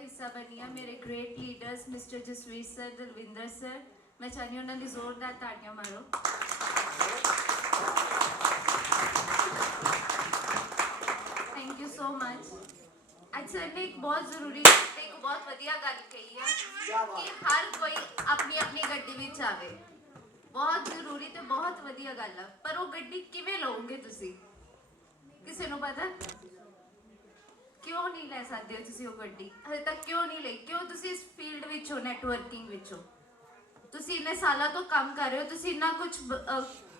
हिस्सा बनी है मेरे great leaders mister Jasvir sir, Dalvinder sir. मैं चाहती हूँ उन्होंने जोरदार ताड़ियां मारो। Thank you so much. आज सर ने एक बहुत जरूरी एक बहुत वधिया गल कही है कि हर कोई अपनी अपनी गड्डी विच आवे। बहुत जरूरी तो बहुत वधिया गल है, पर वो गड्डी किवें लओगे तुसी? किसी नूं पता? क्यों नहीं ले सकते हो तुसी वो गड्डी? हजे तक क्यों नहीं लई? क्यों तुसी इस फील्ड विच हो, नेटवर्किंग विच हो, तुसी इन्ने सालों तो काम कर रहे हो, तुसी इन्ना कुछ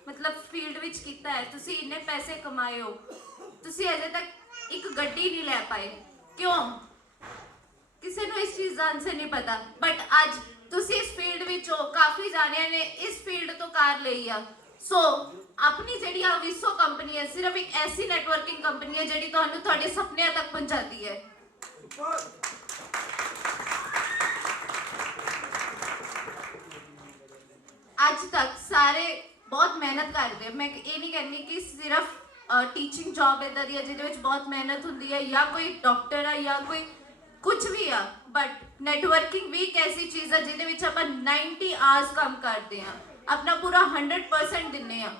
मतलब फील्ड विच कीता है, तुसी इन्ने पैसे कमाए हो, तुसी हजे तक एक गड्डी नहीं ले पाए। क्यों? किसी को इस चीज का आंसर नहीं पता। बट आज तुसी इस फील्ड विच हो, काफी जानिया ने इस फील्ड तो कार लई आ। सो अपनी जी अविसो कंपनी है, सिर्फ एक ऐसी नेटवर्किंग कंपनी है जी तुहानू सपने तक पहुंचाती है। आज तक सारे बहुत मेहनत करते हैं। मैं ये नहीं कहनी कि सिर्फ टीचिंग जॉब इदा दी है जिहदे बहुत मेहनत होती है, या कोई डॉक्टर है या कोई कुछ भी है, बट नेटवर्किंग भी एक ऐसी चीज़ है जिहदे आप 90 आवर्स काम करते हैं, अपना पूरा 100% दिंदे हैं।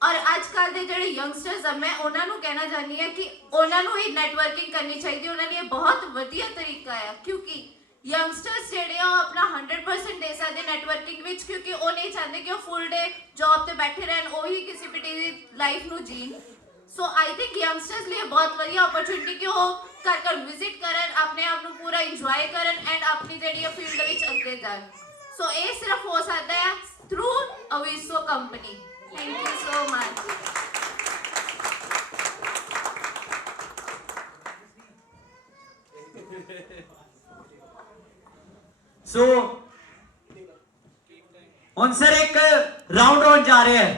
और आजकल के जोड़े यंगस्टर्स है, मैं उन्होंने कहना चाहती हूँ कि उन्होंने ही नेटवर्किंग करनी चाहिए। उन्होंने बहुत वधिया तरीका है, क्योंकि यंगस्टर्स जोड़े अपना 100% दे सकते नेटवर्किंग विच, क्योंकि वो नहीं चाहते कि वो फुल डे जॉब से बैठे रहन, वही किसी भी लाइफ में gene. So I think youngsters लिए बहुत वधिया अपॉर्चुनिटी कि वो कर विजिट करन, अपने आप को पूरा इंजॉय करन एंड अपनी जी फील्ड में अगे जान। सो ये सिर्फ हो सकता है through Aviso company. Thank you so much. So हम सर एक राउंड होने जा रहे हैं।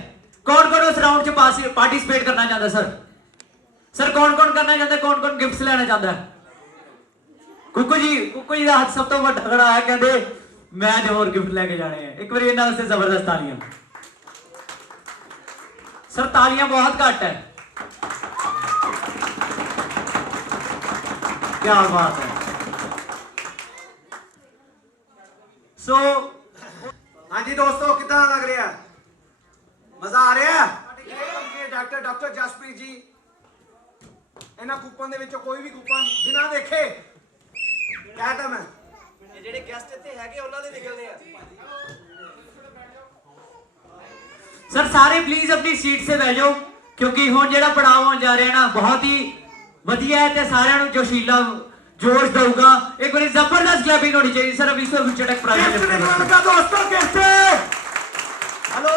कौन कौन उस राउंड च पार्टिसिपेट करना चाहता? सर कौन कौन करना चाहता है? कौन कौन गिफ्ट्स लेना चाहता है? कुकू जी का हाथ सब तो बड़ा खड़ा है, कहते मैं जो और गिफ्ट लेके जाने हैं। एक बार इन्होंने से जबरदस्त तालियां। सर तालियां बहुत घट है, क्या बात है। सो हाँ जी दोस्तों, कितना लग रहा है? मजा आ रहा है? डॉक्टर जसप्रीत जी इन्हां कूपन दे विचों कोई भी कूपन बिना देखे कहता मैं ये जेडे गेस्ट इत्थे हैगे उन्हां दे निकलने आ। सर सारे प्लीज अपनी सीट से बैठ जाओ, क्योंकि हुण जेड़ा पड़ाव होने जा रहे हैं ना बहुत ही वधिया है ते सारियां नूं जोशीला जोश दूंगा। एक बार जबरदस्त क्लैपिंग होनी चाहिए sir. Aviso future tech private limited दोस्तों गिफ्ट हेलो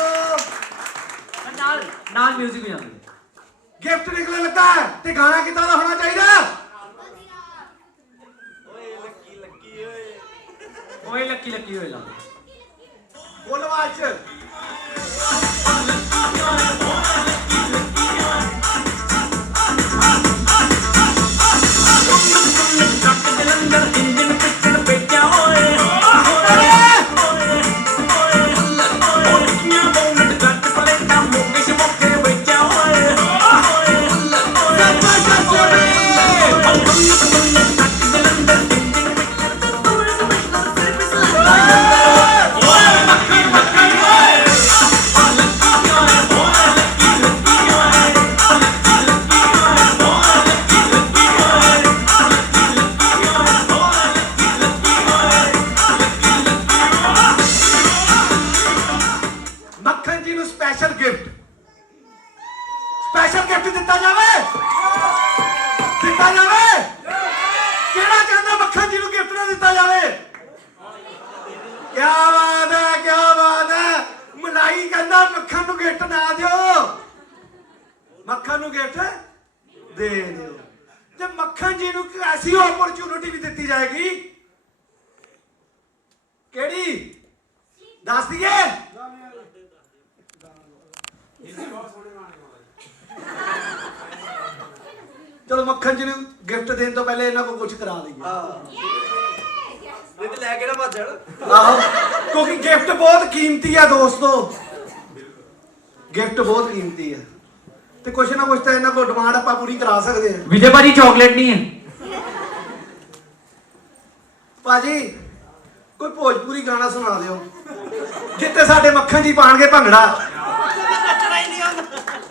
नाल म्यूजिक भी आंदा गिफ्ट निकलने लगा है ते गाना कितना दा होना चाहिए? ओए लकी लकी होए ला बोल आवाज च चलो मक्खन जी गिफ्ट देने तो पहले इन्हों को कुछ करा दीजिए लैके ना भजन। क्योंकि गिफ्ट बहुत कीमती है दोस्तों, गिफ्ट बहुत कीमती है, तो कुछ ना कुछ तो इन्हों को डिमांड आप पूरी करा सकते हैं। विजय भाजी चॉकलेट नहीं है? ਭਾਜੀ ਕੋਈ ਭੋਜਪੁਰੀ ਗਾਣਾ ਸੁਣਾ ਦਿਓ ਜਿੱਤੇ ਸਾਡੇ ਮੱਖਣ ਜੀ ਪਾਣਗੇ ਭੰਗੜਾ।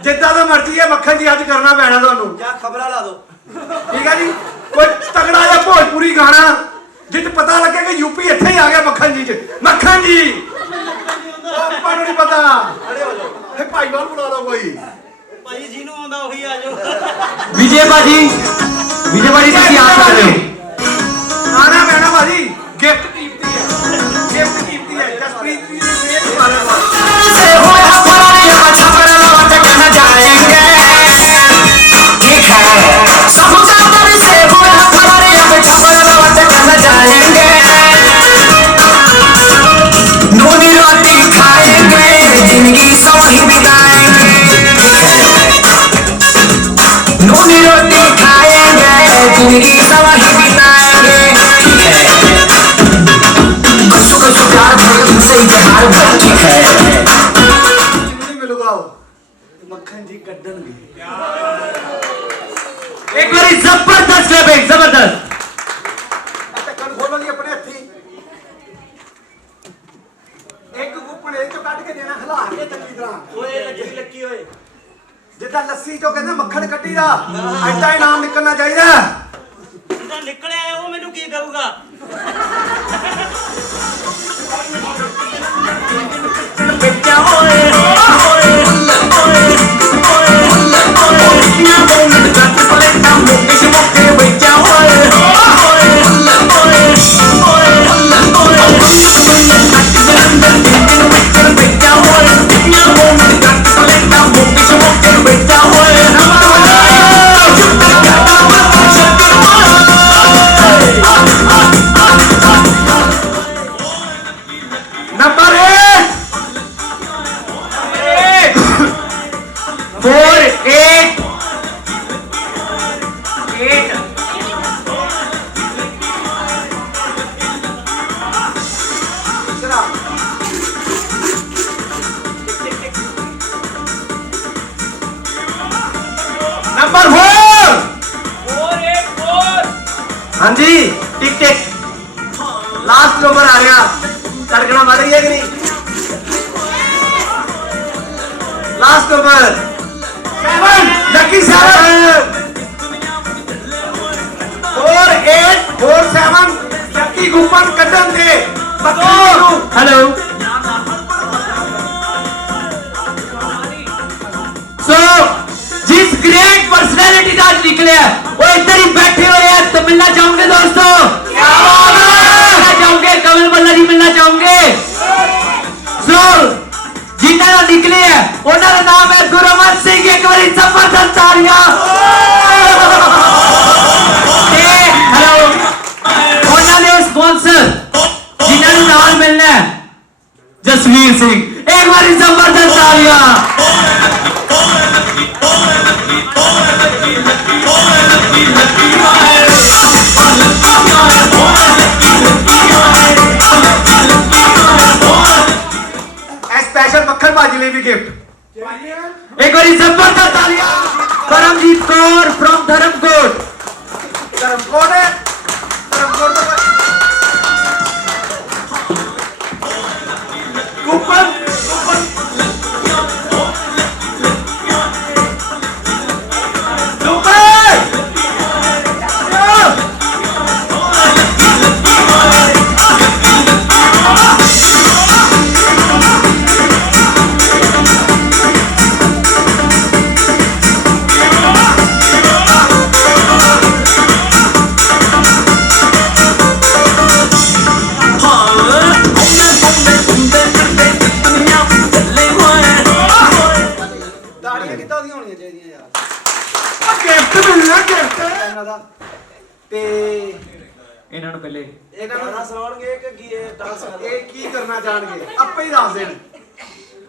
ਜਿੱਦਾਂ ਦਾ ਮਰਜ਼ੀ ਹੈ ਮੱਖਣ ਜੀ ਅੱਜ ਕਰਨਾ ਪੈਣਾ ਤੁਹਾਨੂੰ। ਜਾਂ ਖਬਰਾਂ ਲਾ ਦੋ। ਠੀਕ ਹੈ ਜੀ ਕੋਈ ਤਗੜਾ ਜਿਹਾ ਭੋਜਪੁਰੀ ਗਾਣਾ ਜਿੱਤ ਪਤਾ ਲੱਗੇ ਕਿ ਯੂਪੀ ਇੱਥੇ ਹੀ ਆ ਗਿਆ ਮੱਖਣ ਜੀ ਚ। ਮੱਖਣ ਜੀ ਆਪਾਂ ਨੂੰ ਨਹੀਂ ਪਤਾ। ਖੜੇ ਹੋ ਜਾਓ। ਇਹ ਭਾਈਵਾਲ ਬਣਾ ਲਓ ਕੋਈ। ਭਾਈ ਜਿਹਨੂੰ ਆਉਂਦਾ ਉਹੀ ਆ ਜਾਓ। ਵਿਜੇ ਭਾਜੀ ਤੁਸੀਂ ਆ ਸਕਦੇ ਹੋ। ਆਣਾ ਪੈਣਾ ਭਾਜੀ ਗਿਫਟ ਕੀਮਤੀ ਹੈ। ਗਿਫਟ ਕੀਮਤੀ ਹੈ। ਜਸਪ੍ਰੀਤ ਜੀ ਨੇ ਇਹ ਮਾਰਿਆ ਵਾ। मक्खन जी कड्डनगे एक बार जबरदस्त क्लब है जबरदस्त। ढक्कन खोलो जी अपने हथी। एक कूपन ਇਹ ਚੋਂ ਕੱਢ ਕੇ ਦੇਣਾ ਹਿਲਾ ਕੇ ਚੰਗੀ ਤਰ੍ਹਾਂ। ਓਏ ਲੱਗੀ ਲੱਕੀ ਓਏ। ਜਿੱਦਾਂ ਲੱਸੀ ਚੋਂ ਕਹਿੰਦੇ ਮੱਖਣ ਕੱਢੀ ਦਾ ਐਡਾ ਹੀ ਨਾਮ ਨਿਕਲਣਾ ਚਾਹੀਦਾ। ਜਿਹਦਾ ਨਿਕਲਿਆ ਉਹ ਮੈਨੂੰ ਕੀ ਕਹੂਗਾ। ਬੱਚਾ ਓਏ नंबर 4 हाँ जी टिक टिक लास्ट नंबर आ गया। तड़कना मार रही है कि नहीं। Last number 7 lucky 7 4 8 4 7 lucky coupon कदम दे। हेलो सो जिस ग्रेट पर्सनैलिटी का आज निकले हैं वो इधर ही बैठे हुए हैं तो मिलना चाहूंगे दोस्तों। क्या मिलना चाहूंगे कमल बल्ला जी मिलना चाहूंगे। सो जिन्होंने ना निकले हैं उन्होंने नाम है गुरमन सिंह। एक बार जबरदस्त तालियां। हेलो उन्होंने स्पॉन्सर जिन्होंने नाम मिलना है जसवीर सिंह। एक बार जबरदस्त तालियां। स्पेशल मक्खन भाजी लिए भी गिफ्ट। एक बार जबरदस्त तालियां। परमजीत कौर फ्रॉम धर्मकोट। धर्मकोट है धर्मकोट कूपन ਇਹਨਾਂ ਨੂੰ ਪਹਿਲੇ ਇਹ ਗਾਣਾ ਸੁਣਾਉਣਗੇ ਕਿ ਕੀ ਇਹ ਡਾਂਸ ਕਰਨਾ। ਇਹ ਕੀ ਕਰਨਾ ਚਾਹਣਗੇ ਆਪੇ ਹੀ ਦੱਸ ਦੇਣ।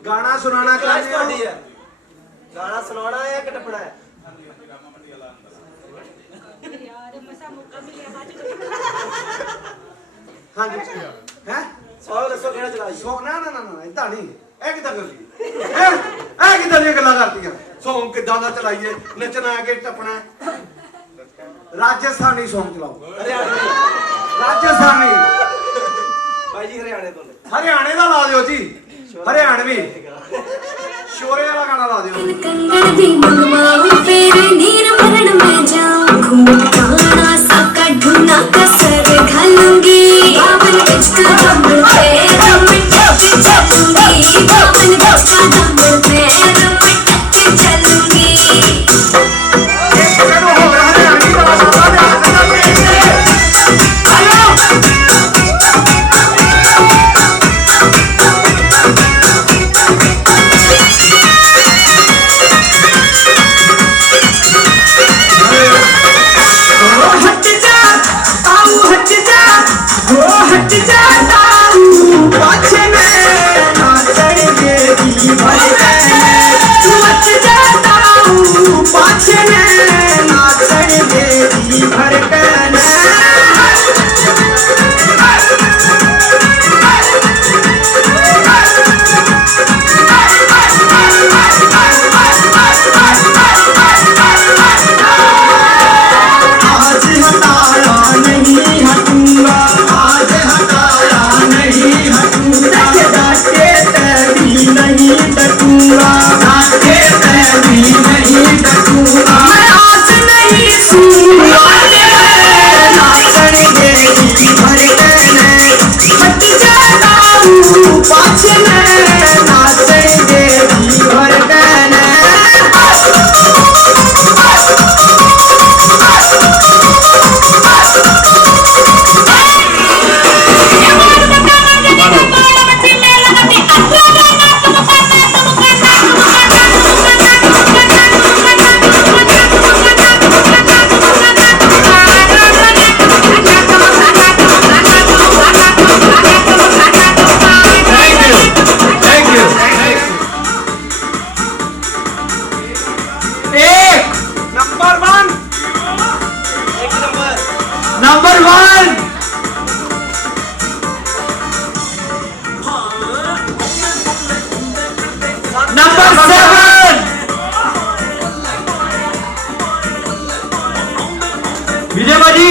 ਗਾਣਾ ਸੁਣਾਉਣਾ ਕਲਾਸ ਚਾਹੁੰਦੇ ਤੁਹਾਡੀ ਹੋ ਹੈ। ਗਾਣਾ ਸੁਣਾਉਣਾ ਹੈ ਕਿ ਟੱਪਣਾ ਹੈ। ਹਾਂਜੀ ਹੈ ਸੌਂਗ ਦੱਸੋ ਕਿਹੜਾ ਚਲਾਈ। ਸੋ ਨਾ ਨਾ ਨਾ ਨਾ ਇਦਾਂ ਨਹੀਂ। ਇਹ ਕਿੱਦਾਂ ਕਰ ਲਈ ਇਹ ਕਿੱਦਾਂ ਦੀਆਂ ਗੱਲਾਂ ਕਰਦੀਆਂ। ਸੌਂਗ ਕਿੱਦਾਂ ਦਾ ਚਲਾਈਏ ਨੱਚਣਾ ਹੈ ਕਿ ਟੱਪਣਾ ਹੈ। ਰਾਜਸਥਾਨੀ ਸੌਂਗ ਚਲਾਓ। ਹਰਿਆਣਵੀ ਰਾਜਸਥਾਨੀ ਹਰਿਆਣੇ ਤੋਂ ਨੇ ਹਰਿਆਣੇ ਦਾ ਲਾ ਦਿਓ ਜੀ ਹਰਿਆਣਵੀ ਸ਼ੋਰੇ ਵਾਲਾ ਗਾਣਾ ਲਾ ਦਿਓ कंगड़ दी मनवाऊं फिर नीर भरण में जाऊं घूंघट काना साका ढूंढना कसर घालूंगी बावन गज का दामन पैर मटक चलूंगी बावन गज का दामन पैर मटक चलूंगी चलो हो गया हरियाणवी वाला गाना हट जा हट जा ताऊ पाछे में ना चढ़ देगी भर तू हट जा ताऊ पाछे में ना चढ़ देगी भर आज हटाया नहीं हटूंगा आज हटाया नहीं हटूंगा डांटे तेरी नहीं डटूंगा डांटे तेरी नहीं डटूंगा मैं आज नहीं सूंगा नाचन देगी भर हट जाता हूँ पाछे में नाचन देगी भर थैंक यू एक नंबर 1 ਇੱਕ ਨੰਬਰ नंबर 1 नंबर 7 विजय बाजी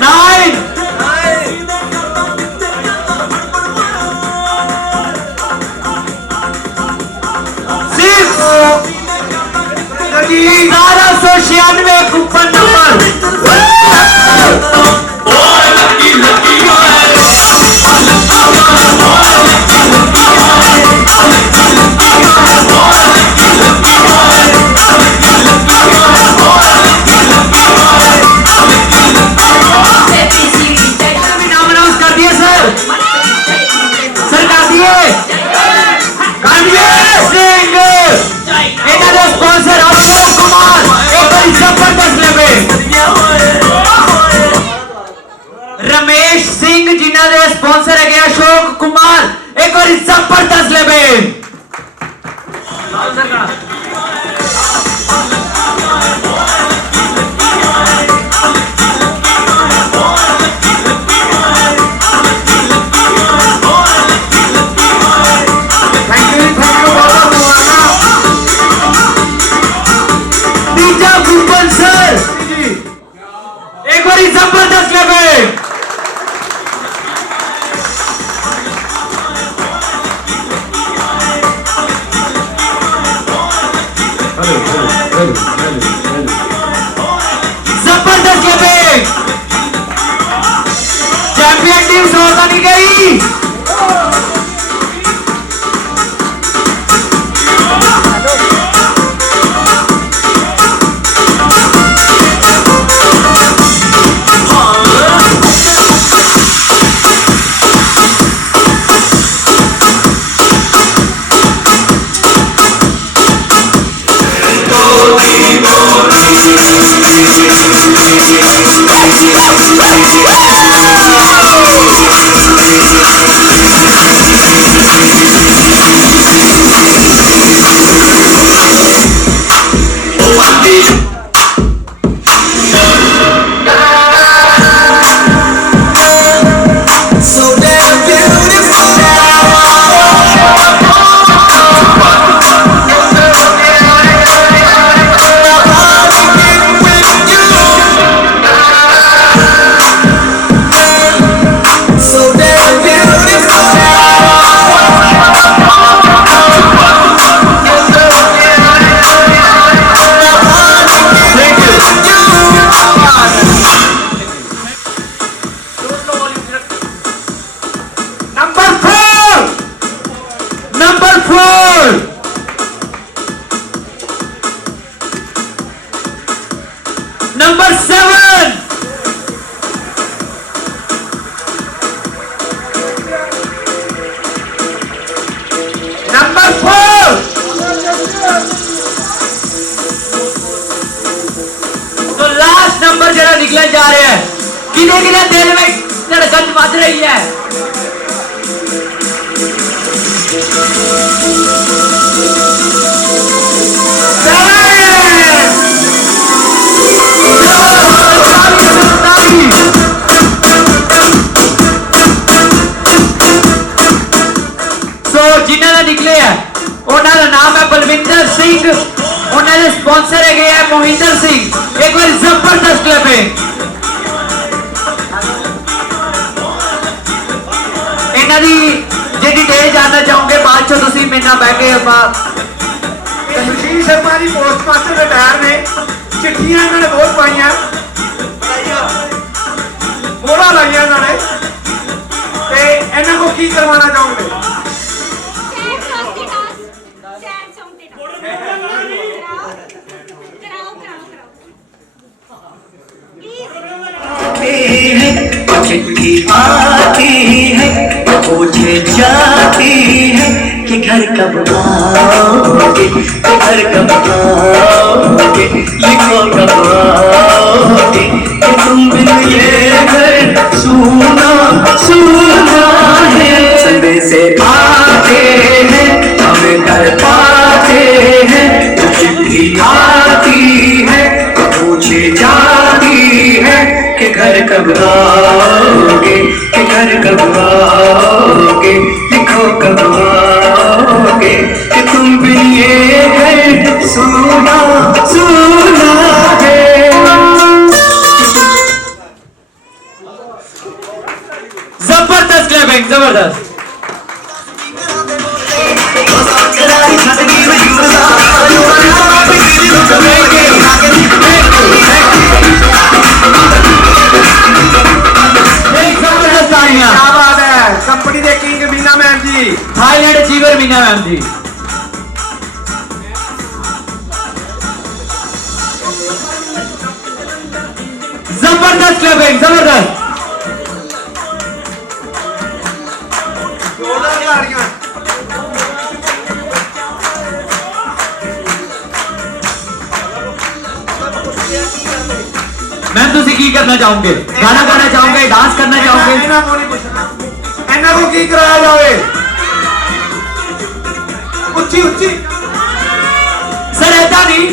9 1796 कूपन नंबर नाम अनाउंस कर दिए सर कर दिए सिंह ਇਹਨਾਂ ਦਾ स्पॉन्सर अशोक कुमार एक बार जबरदस्त लेवे रमेश सिंह जिन्हों के स्पॉन्सर है अशोक कुमार एक बार जबरदस्त लेवे तीजा कूपन सर एक बार जबरदस्त लेवे जबरदस्त लेवे चैंपियन टीम सौदा नहीं गई नंबर 7 नंबर 4 तो लास्ट नंबर जरा निकले जा रहे हैं किने किने दिल में धड़कन बज रही है सो जिन्हों ने निकले है उन्होंने नाम है बलविंदर सिंह उन्होंने स्पॉन्सर है मोहिंदर सिंह एक बार जबरदस्त क्लब है इन्हों की जी डिटेल जानना चाहूंगे बाद चो तुम मेरे नाल बह के सुशील शर्मा जी पोस्टमास्टर रिटायर ने चिट्ठियां इन्होंने बहुत पाइया मोहरा लाइया इन्होंने ते इन्हों को की करवाना चाहोगे चिट्ठी आती है पूछे जाती है कि घर कब आओगे कि घर कब आओगे लिखो कब आओगे कि तुम बिन ये घर सुना सुना है संदेश आते हैं हमें कर पाते हैं चिट्ठी आती है पूछे जाती है कि घर कब आओगे कि घर कब आओगे लिखो कब आओगे कि तुम बिन ये घर सुना सुना है जबरदस्त क्लैपिंग जबरदस्त क्या बात है कंपनी के किंग मीना मैम जी थाईलैंड अचीवर मीना मैम जी जबरदस्त क्लबिंग जबरदस्त जोरदार तालियां मैम तुसी की करना चाहोगे गाना गाना चाहोगे डांस करना चाहोगे इन्हां को नहीं पूछना इन्हां को की कराया जावे ਉੱਚੀ ਉੱਚੀ सर ऐसा नहीं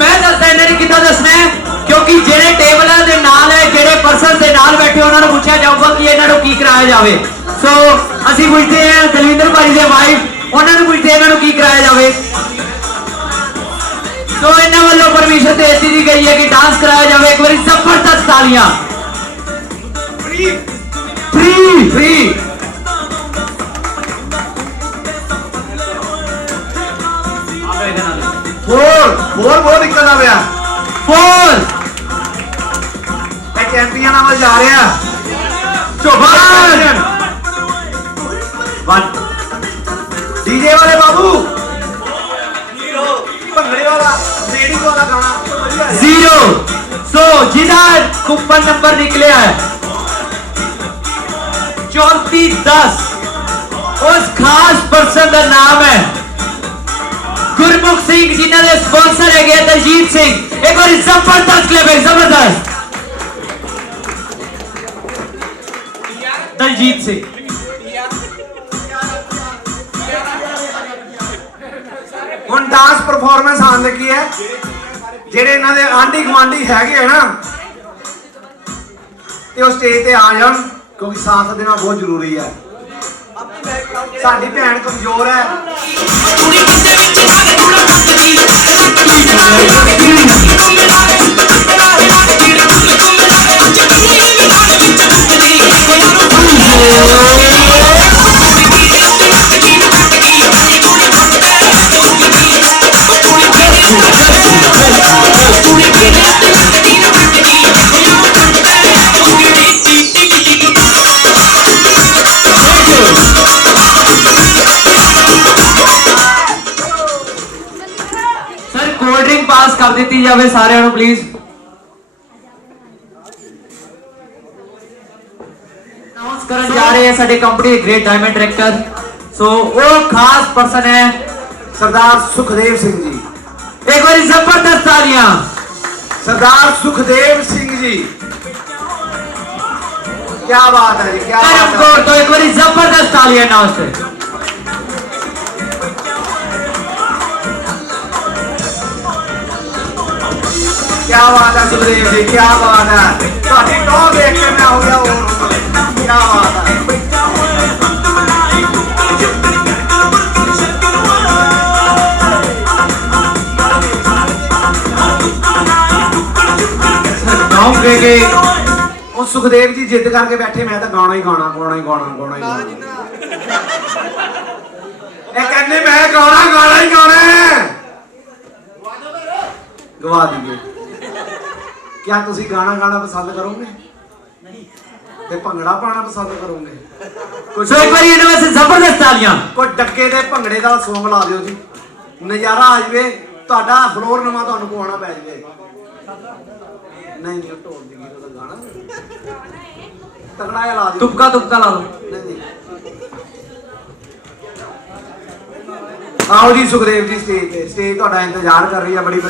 मैं दसदा इन्हां ने कितना दसना है क्योंकि जेड़े टेबलां दे नाल है जेड़े पर्सन दे नाल बैठे उन्हां ਨੂੰ ਪੁੱਛਿਆ ਜਾਊਗਾ ਕਿ ਇਹਨਾਂ ਨੂੰ ਕੀ ਕਰਾਇਆ ਜਾਵੇ ਸੋ ਅਸੀਂ ਪੁੱਛਦੇ ਹਾਂ ਦਲਵਿੰਦਰ ਭਾਈ ਦੇ ਵਾਈਫ ਉਹਨਾਂ ਨੂੰ ਪੁੱਛਦੇ ਇਹਨਾਂ ਨੂੰ ਕੀ ਕਰਾਇਆ ਜਾਵੇ तो इन्होंने वालों परमिशन दे दी गई है कि डांस कराया जाए एक बार जबरदस्त तालियां फ्री फ्री फ्री फोर बहुत निकलना पाया 4 चैंपियन नाल जा रहे हैं चौहान 1 डीजे वाले बाबू भंगड़े वाला लेडीज वाला गाना 0 सो जिदा कूपन नंबर निकले है 3410 उस खास पर्सन का नाम है गुरमुख सिंह जिन्होंने स्पॉन्सर है गया दलजीत सिंह एक बार जबरदस्त क्लब है जबरदस्त दलजीत सिंह ਹੁਣ ਡਾਂਸ ਪਰਫਾਰਮੈਂਸ ਆਉਣ ਲੱਗੀ ਹੈ ਜਿਹੜੇ ਇਹਨਾਂ ਦੇ ਆਂਢੀ ਗਵਾਂਢੀ ਹੈਗੇ ਆ ਨਾ ਤੇ ਉਹ ਸਟੇਜ ਤੇ ਆ ਜਾਣ ਕਿਉਂਕਿ ਸਾਥ ਦੇਣਾ ਬਹੁਤ ਜ਼ਰੂਰੀ ਹੈ ਸਾਡੀ ਭੈਣ ਕਮਜ਼ੋਰ ਹੈ सर कोल्ड ड्रिंक पास कर दी जाए सारे प्लीज ਕਰਨ ਜਾ ਰਹੇ ਹੈ ਸਾਡੇ ਕੰਪਨੀ ਦੇ ਗ੍ਰੇਟ ਡਾਇਮੰਡ ਡਾਇਰੈਕਟਰ। ਸੋ ਉਹ ਖਾਸ ਪਰਸਨ ਹੈ ਸਰਦਾਰ ਸੁਖਦੇਵ ਸਿੰਘ ਜੀ। ਇੱਕ ਵਾਰੀ ਜ਼ਬਰਦਸਤ ਤਾਲੀਆਂ। सरदार सुखदेव सिंह जी, क्या बात है जी, क्या करम बात कौर तो एक बारी जबरदस्त तालियां ना उससे। क्या बात है सुखदेव जी, क्या बात है। ਤੁਹਾਡੀ ਟੌਪ ਦੇਖ ਕੇ ਮੈਂ ਹੋ ਗਿਆ ਉਹ। क्या बात है। गाऊंगे ਉਹ ਸੁਖਦੇਵ ਜੀ ਜਿੱਦ ਕਰਕੇ ਬੈਠੇ, ਮੈਂ ਤਾਂ ਗਾਣਾ ਹੀ ਗਾਣਾ, ਗਾਣਾ ਹੀ ਗਾਣਾ, ਗਾਣਾ ਹੀ ਗਾਣਾ। ਇਹ ਕਹਿੰਦੇ ਮੈਂ ਗਾਣਾ ਗਾਣਾ ਹੀ ਗਾਣਾ ਹੈ। ਗਵਾ ਦीजिए। क्या ਤੁਸੀਂ ਗਾਣਾ ਗਾਣਾ ਪਸੰਦ ਕਰੋਗੇ? ਨਹੀਂ। ਤੇ ਭੰਗੜਾ ਪਾਣਾ ਪਸੰਦ ਕਰੋਗੇ? सो एक बार ये से जबरदस्त तालियां। ਕੋਈ ਡੱਕੇ ਦੇ ਭੰਗੜੇ ਦਾ ਸੌਂਗ ਲਾ ਦਿਓ ਜੀ, ਨਜ਼ਾਰਾ ਆ ਜਵੇ। ਤੁਹਾਡਾ ਫਲੋਰ ਨਵਾਂ ਤੁਹਾਨੂੰ ਪਵਾਉਣਾ ਪੈ ਜਵੇ। ਨਹੀਂ ਨਹੀਂ, ਢੋਲ ਦੀ ਗੀਤ ਦਾ ਗਾਣਾ ਤਗੜਾ ਜਿਹਾ ਲਾ ਦਿਓ। तुपका तुपका ला दो। ਨਹੀਂ ਨਹੀਂ। ਆਓ ਜੀ ਸੁਖਦੇਵ ਜੀ ਸਟੇਜ ਤੇ। ਸਟੇਜ ਤੁਹਾਡਾ ਇੰਤਜ਼ਾਰ ਕਰ ਰਹੀ ਹੈ ਬੜੀ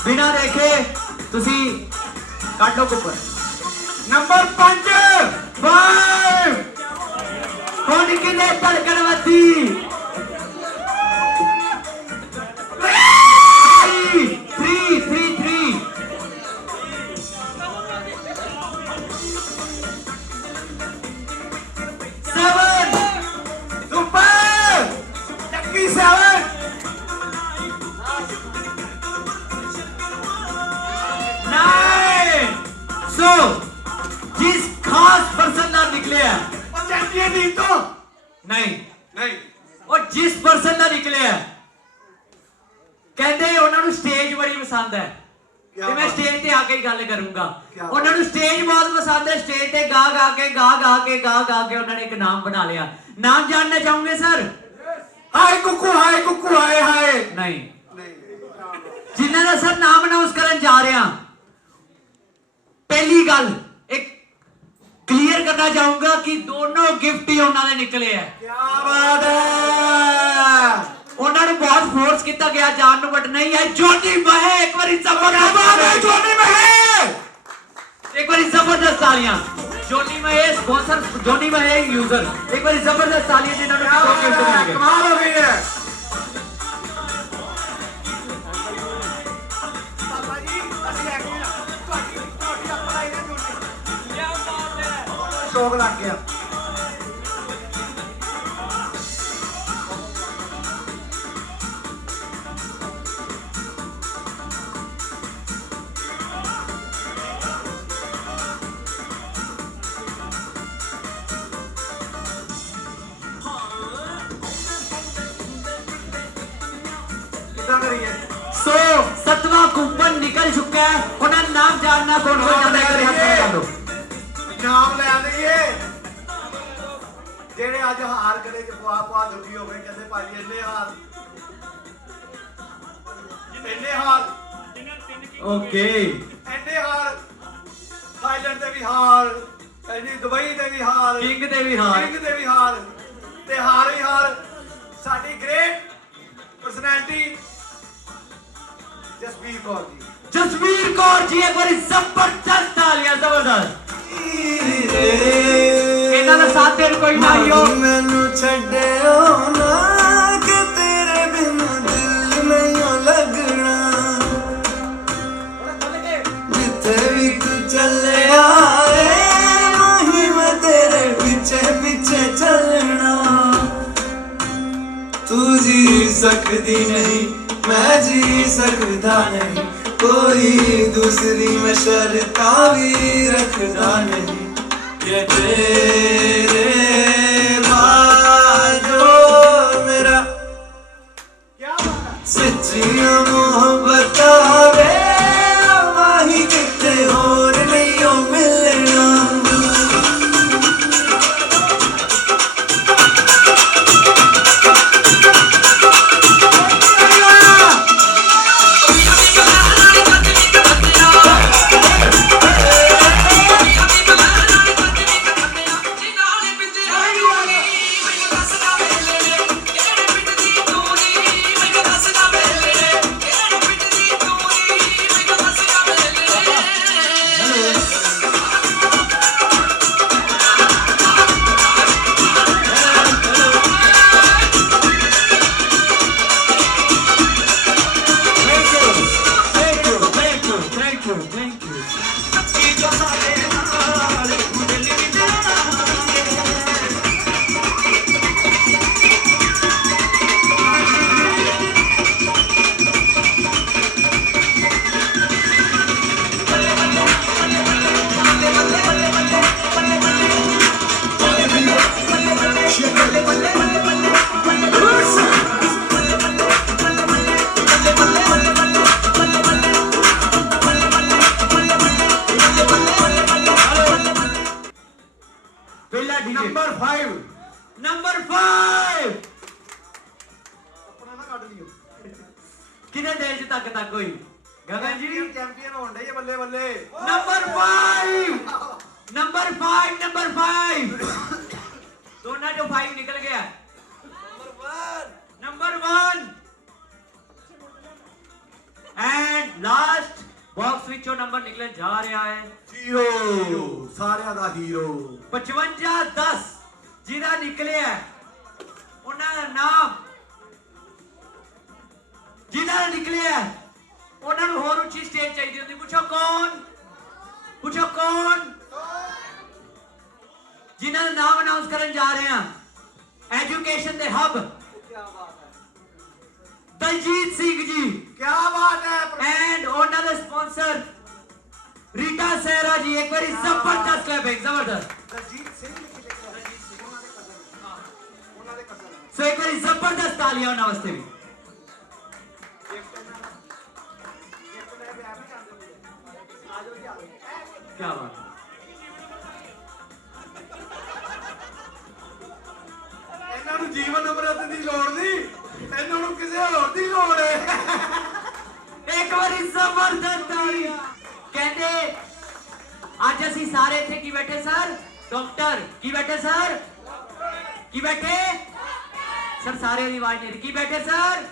बिना देखे तुसी काट लो कुपर। नंबर 5 कौन किने धड़कन वधी 3 7 सुपर लकी 7 9। सो जिस खास पर्सन ना निकले है चैंपियन टीम तो नहीं नहीं और जिस पर्सन ना निकले है ਕਹਿੰਦੇ ਉਹਨਾਂ ਨੂੰ ਸਟੇਜ ਬੜੀ ਪਸੰਦ ਹੈ ਤੇ ਮੈਂ ਸਟੇਜ ਤੇ ਆ ਕੇ ਹੀ ਗੱਲ ਕਰੂੰਗਾ। ਉਹਨਾਂ ਨੂੰ ਸਟੇਜ ਬਹੁਤ ਪਸੰਦ ਹੈ। ਸਟੇਜ ਤੇ ਗਾ ਕੇ ਉਹਨਾਂ ਨੇ ਇੱਕ ਨਾਮ ਬਣਾ ਲਿਆ। ਨਾਮ ਜਾਣਨਾ ਚਾਹੋਗੇ ਸਰ? हाय कुकू हाय हाय ਨਹੀਂ ਜਿਨ੍ਹਾਂ ਦਾ ਸਰ ਨਾਮ ਅਨਾਉਂਸ ਕਰਨ ਜਾ ਰਹੇ ਹਾਂ। ਪਹਿਲੀ ਗੱਲ ਇੱਕ ਕਲੀਅਰ ਕਰਨਾ ਚਾਹੂੰਗਾ ਕਿ ਦੋਨੋਂ ਗਿਫਟ ਹੀ ਉਹਨਾਂ ਦੇ ਨਿਕਲੇ ਆ। क्या बात है। ਉਹਨਾਂ ਨੂੰ ਬਹੁਤ ਫੋਰਸ ਕੀਤਾ ਗਿਆ ਜਾਣ ਨੂੰ, ਬਟ ਨਹੀਂ ਆਏ। ਜੋਨੀ ਮਹੇ ਇੱਕ ਵਾਰੀ ਜ਼ਬਰਦਸਤ जोनी महल एक बार जबरदस्त तालियां। जोनी महे स्पॉन्सर, जोनी महे यूजर। एक बार जबरदस्त तालियां जिन्होंने कमाल हो गई है। शौक लग गया। सो 7वां कूपन निकल चुका है। उन्हें नाम जानना कौन कौन जानना है? नाम ले दीजिए जेड़े ਅੱਜ ਹਾਰ ਗਲੇ ਚ ਪਵਾ ਦੁਖੀ ਹੋ ਗਏ, ਕਹਿੰਦੇ ਭਾਜੀ ਇੰਨੇ ਹਾਰ ਓਕੇ ਇੰਨੇ ਹਾਰ, ਥਾਈਲੈਂਡ ਦੇ ਵੀ ਹਾਰ, ਇੰਨੀ ਦੁਬਈ ਦੇ ਵੀ ਹਾਰ, ਕਿੰਗ ਦੇ ਵੀ ਹਾਰ ਤੇ ਹਾਰ ਹੀ ਹਾਰ। ਸਾਡੀ ਗ੍ਰੇਟ ਪਰਸਨੈਲਿਟੀ ਜਸਬੀਰ ਕੌਰ ਜੀ। ਜਸਵੀਰ ਕੌਰ ਜੀ ਇੱਕ ਵਾਰੀ ਜ਼ਬਰਦਸਤ ਤਾਲੀਆਂ, ਜ਼ਬਰਦਸਤ। ਇਹਨਾਂ ਦਾ ਸਾਥ ਦੇਣ ਕੋਈ ਨਾ ਆਇਓ। ਮੈਨੂੰ ਛੱਡਿਓ ਨਾ ਕਿ ਤੇਰੇ ਬਿਨ ਦਿਲ ਨਹੀਂ ਲੱਗਣਾ, ਜਿੱਥੇ ਵੀ ਤੂੰ ਚੱਲਿਆ ਏ ਮਾਹੀ ਮੈਂ ਤੇਰੇ ਪਿੱਛੇ ਪਿੱਛੇ ਚੱਲਣਾ। ਤੂੰ ਜੀ ਸਕਦੀ ਨਹੀਂ ਮੈਂ ਜੀ ਸਕਦਾ ਨਹੀਂ, कोई दूसरी में शर्ता भी रखदा नहीं, ये तेरे बाजो मेरा क्या बात है? सच्चियां मोहब्बत वे माही किते होर नहीं ओ मिलना। नंबर 5 ਆਪਣਾ ਨਾ ਕੱਢ ਲਿਓ। किधर दिल च तक तक कोई गगन जी ਚੈਂਪੀਅਨ ਹੋਣ ਡੇ ਬੱਲੇ ਬੱਲੇ। नंबर 5 दोनों जो 5 निकल गया। नंबर 1 एंड लास्ट बॉक्स विचों नंबर निकलन जा रहा है ਹੀਰੋ, ਸਾਰਿਆਂ ਦਾ ਹੀਰੋ। 55-10 ਜਿਹਦਾ ਨਿਕਲਿਆ ਉਹਨਾਂ ਦਾ ਨਾਮ, ਜਿਹਦਾ ਨਿਕਲਿਆ ਉਹਨਾਂ ਨੂੰ ਹੋਰ ਉੱਚੀ ਸਟੇਜ ਚਾਹੀਦੀ ਹੁੰਦੀ। ਪੁੱਛੋ ਕੌਣ ਜਿਨ੍ਹਾਂ ਦਾ ਨਾਮ ਅਨਾਉਂਸ ਕਰਨ ਜਾ ਰਹੇ ਹਾਂ। ਐਜੂਕੇਸ਼ਨ ਦੇ ਹੱਬ ਦਲਜੀਤ ਸਿੰਘ ਜੀ, क्या बात है? ਐਂਡ ਉਹਨਾਂ ਦੇ ਸਪਾਂਸਰ रीटा सहरा जी। एक बार जबरदस्त क्लैपिंग, जबरदस्त। ਦਲਜੀਤ ਸਿੰਘ ਲਿਖ ਕੇ ਉਹਨਾਂ ਦੇ ਕਸਮ। सो एक बार जबरदस्त तालियां नमस्ते भी। क्या बात है। ਇਹਨਾਂ ਨੂੰ ਜੀਵਨ ਅਮਰਤ ਦੀ ਲੋੜ ਨਹੀਂ, ਇਹਨਾਂ ਨੂੰ ਕਿਸੇ ਹੋਰ ਦੀ ਲੋੜ ਹੈ। एक बार जबरदस्त तालियां। कहते आज ਅਸੀਂ ਸਾਰੇ ਇੱਥੇ ਕੀ ਬੈਠੇ ਸਰ? ਡਾਕਟਰ ਕੀ ਬੈਠੇ ਸਰ? ਕੀ ਬੈਠੇ ਸਰ? ਸਾਰਿਆਂ ਦੀ ਆਵਾਜ਼ ਨਹੀਂ ਕੀ ਬੈਠੇ ਸਰ?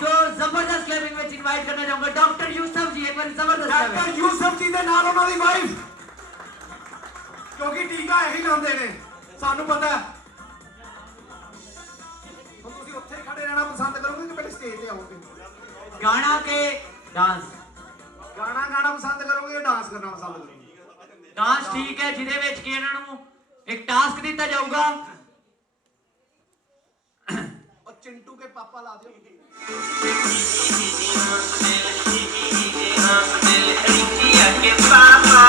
ਸੋ ਜ਼ਬਰਦस्त ਕਲੈਪਿੰਗ ਵਿੱਚ ਇਨਵਾਈਟ ਕਰਨਾ ਚਾਹੂੰਗਾ ਡਾਕਟਰ ਯੂਸਫ ਜੀ। ਇੱਕ ਵਾਰ ਜ਼ਬਰਦਸਤ ਡਾਕਟਰ ਯੂਸਫ ਜੀ ਦੇ ਨਾਲ ਉਹਨਾਂ ਦੀ ਵਾਈਫ, ਕਿਉਂਕਿ ਟੀਕਾ ਇਹੀ ਲਾਉਂਦੇ ਨੇ, ਸਾਨੂੰ ਪਤਾ ਹੈ। ਹੁਣ ਤੁਸੀਂ ਉੱਥੇ ਖੜੇ ਰਹਿਣਾ ਪਸੰਦ ਕਰੋਗੇ ਕਿ ਪਹਿਲੇ ਸਟੇਜ ਤੇ ਆਓਗੇ? गाना के डांस ਗਾਣਾ ਗਾਣਾ ਪਸੰਦ ਕਰੋਗੇ ਜਾਂ ਡਾਂਸ ਕਰਨਾ ਪਸੰਦ ਕਰੋਗੇ? डांस ठीक है ਜਿਹਦੇ ਵਿੱਚ ਕਿ ਇਹਨਾਂ ਨੂੰ ਇੱਕ ਟਾਸਕ ਦਿੱਤਾ ਜਾਊਗਾ। और चिंटू के पापा ला दो। के पापा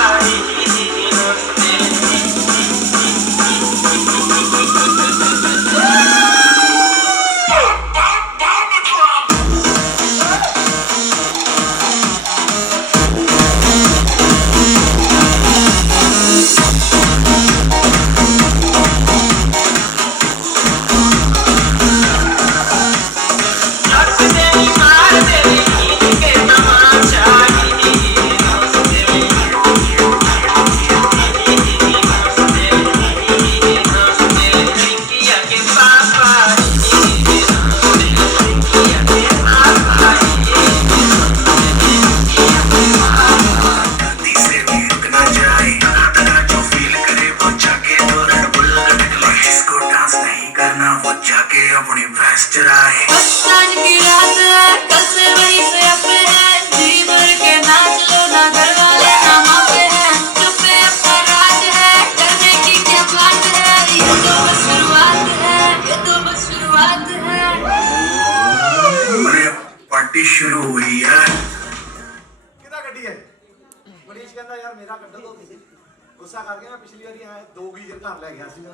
ਗੁੱਸਾ ਕਰ ਗਿਆ ਪਿਛਲੀ ਵਾਰੀ ਆਇਆ 2 ਗੀਜ਼ਰ ਘਰ ਲੈ ਗਿਆ ਸੀਗਾ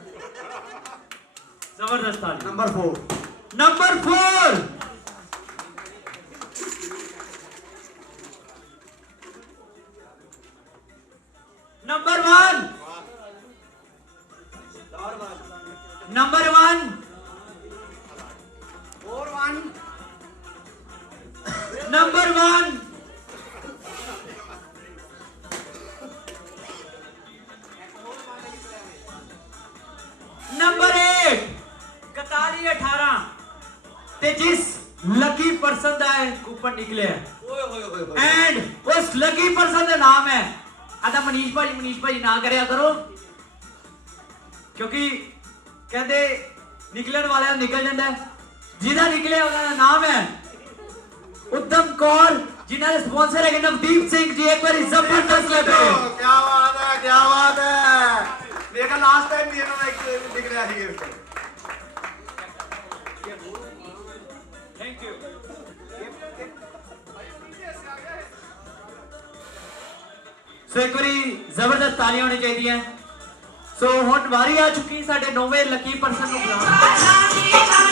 ਜ਼ਬਰਦਸਤ ਤਾਲੀ number 4 number 4 number 1 number 1 number 1 number 8 4118 ਤੇ ਜਿਸ ਲੱਕੀ ਪਰਸਨ ਦਾ ਕੂਪਨ ਨਿਕਲਿਆ ਓਏ ਹੋਏ ਹੋਏ ਹੋਏ ਐਂਡ ਉਸ ਲੱਕੀ ਪਰਸਨ ਦਾ ਨਾਮ ਹੈ ਆਦਾ ਮਨੀਸ਼ ਭਾਜੀ ਨਾ ਕਰਿਆ ਕਰੋ ਕਿਉਂਕਿ ਕਹਿੰਦੇ ਨਿਕਲਣ ਵਾਲਿਆਂ ਨਿਕਲ ਜਾਂਦਾ ਹੈ। ਜਿਹਦਾ ਨਿਕਲਿਆ ਉਹਦਾ ਨਾਮ ਹੈ ਉਦਮ ਕੌਰ ਜਿਨ੍ਹਾਂ ਦੇ ਸਪਾਂਸਰ ਹੈ ਨਵਦੀਪ ਸਿੰਘ ਜੀ ਇੱਕ ਵਾਰੀ ਜ਼ਬਰਦਸਤ ਲੱਗੋ ਕੀ ਬਾਤ ਹੈ ਦੇਖਾ ਲਾਸਟ ਟਾਈਮ ਵੀ ਇਹਨਾਂ ਦਾ ਇੱਕ ਨਿਕਲਿਆ ਸੀ ਗਿਫਟ ਥੈਂਕ ਯੂ ਸੋ ਇੱਕ ਵਾਰੀ ਜ਼ਬਰਦਸਤ ਤਾਲੀਆਂ ਹੋਣੀ ਚਾਹੀਦੀਆਂ ਸੋ ਹੁਣ ਵਾਰੀ ਆ ਚੁੱਕੀ ਸਾਡੇ 9ਵੇਂ ਲੱਕੀ ਪਰਸਨ ਨੂੰ ਬੁਲਾਉਣ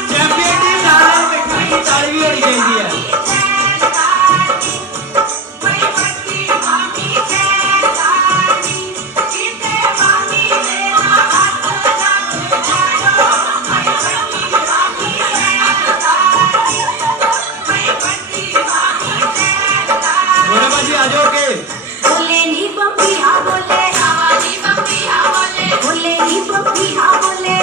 ਚੈਂਪੀਅਨ ਦੀ ਨਾਲ ਮਿੱਠੀ ਤਾਲੀ ਵੀ ਹੋਣੀ ਚਾਹੀਦੀ ਹੈ बोले बाजी आ जाओ के बोले नी बम्बिया बोले बोले नी बम्बिया बोले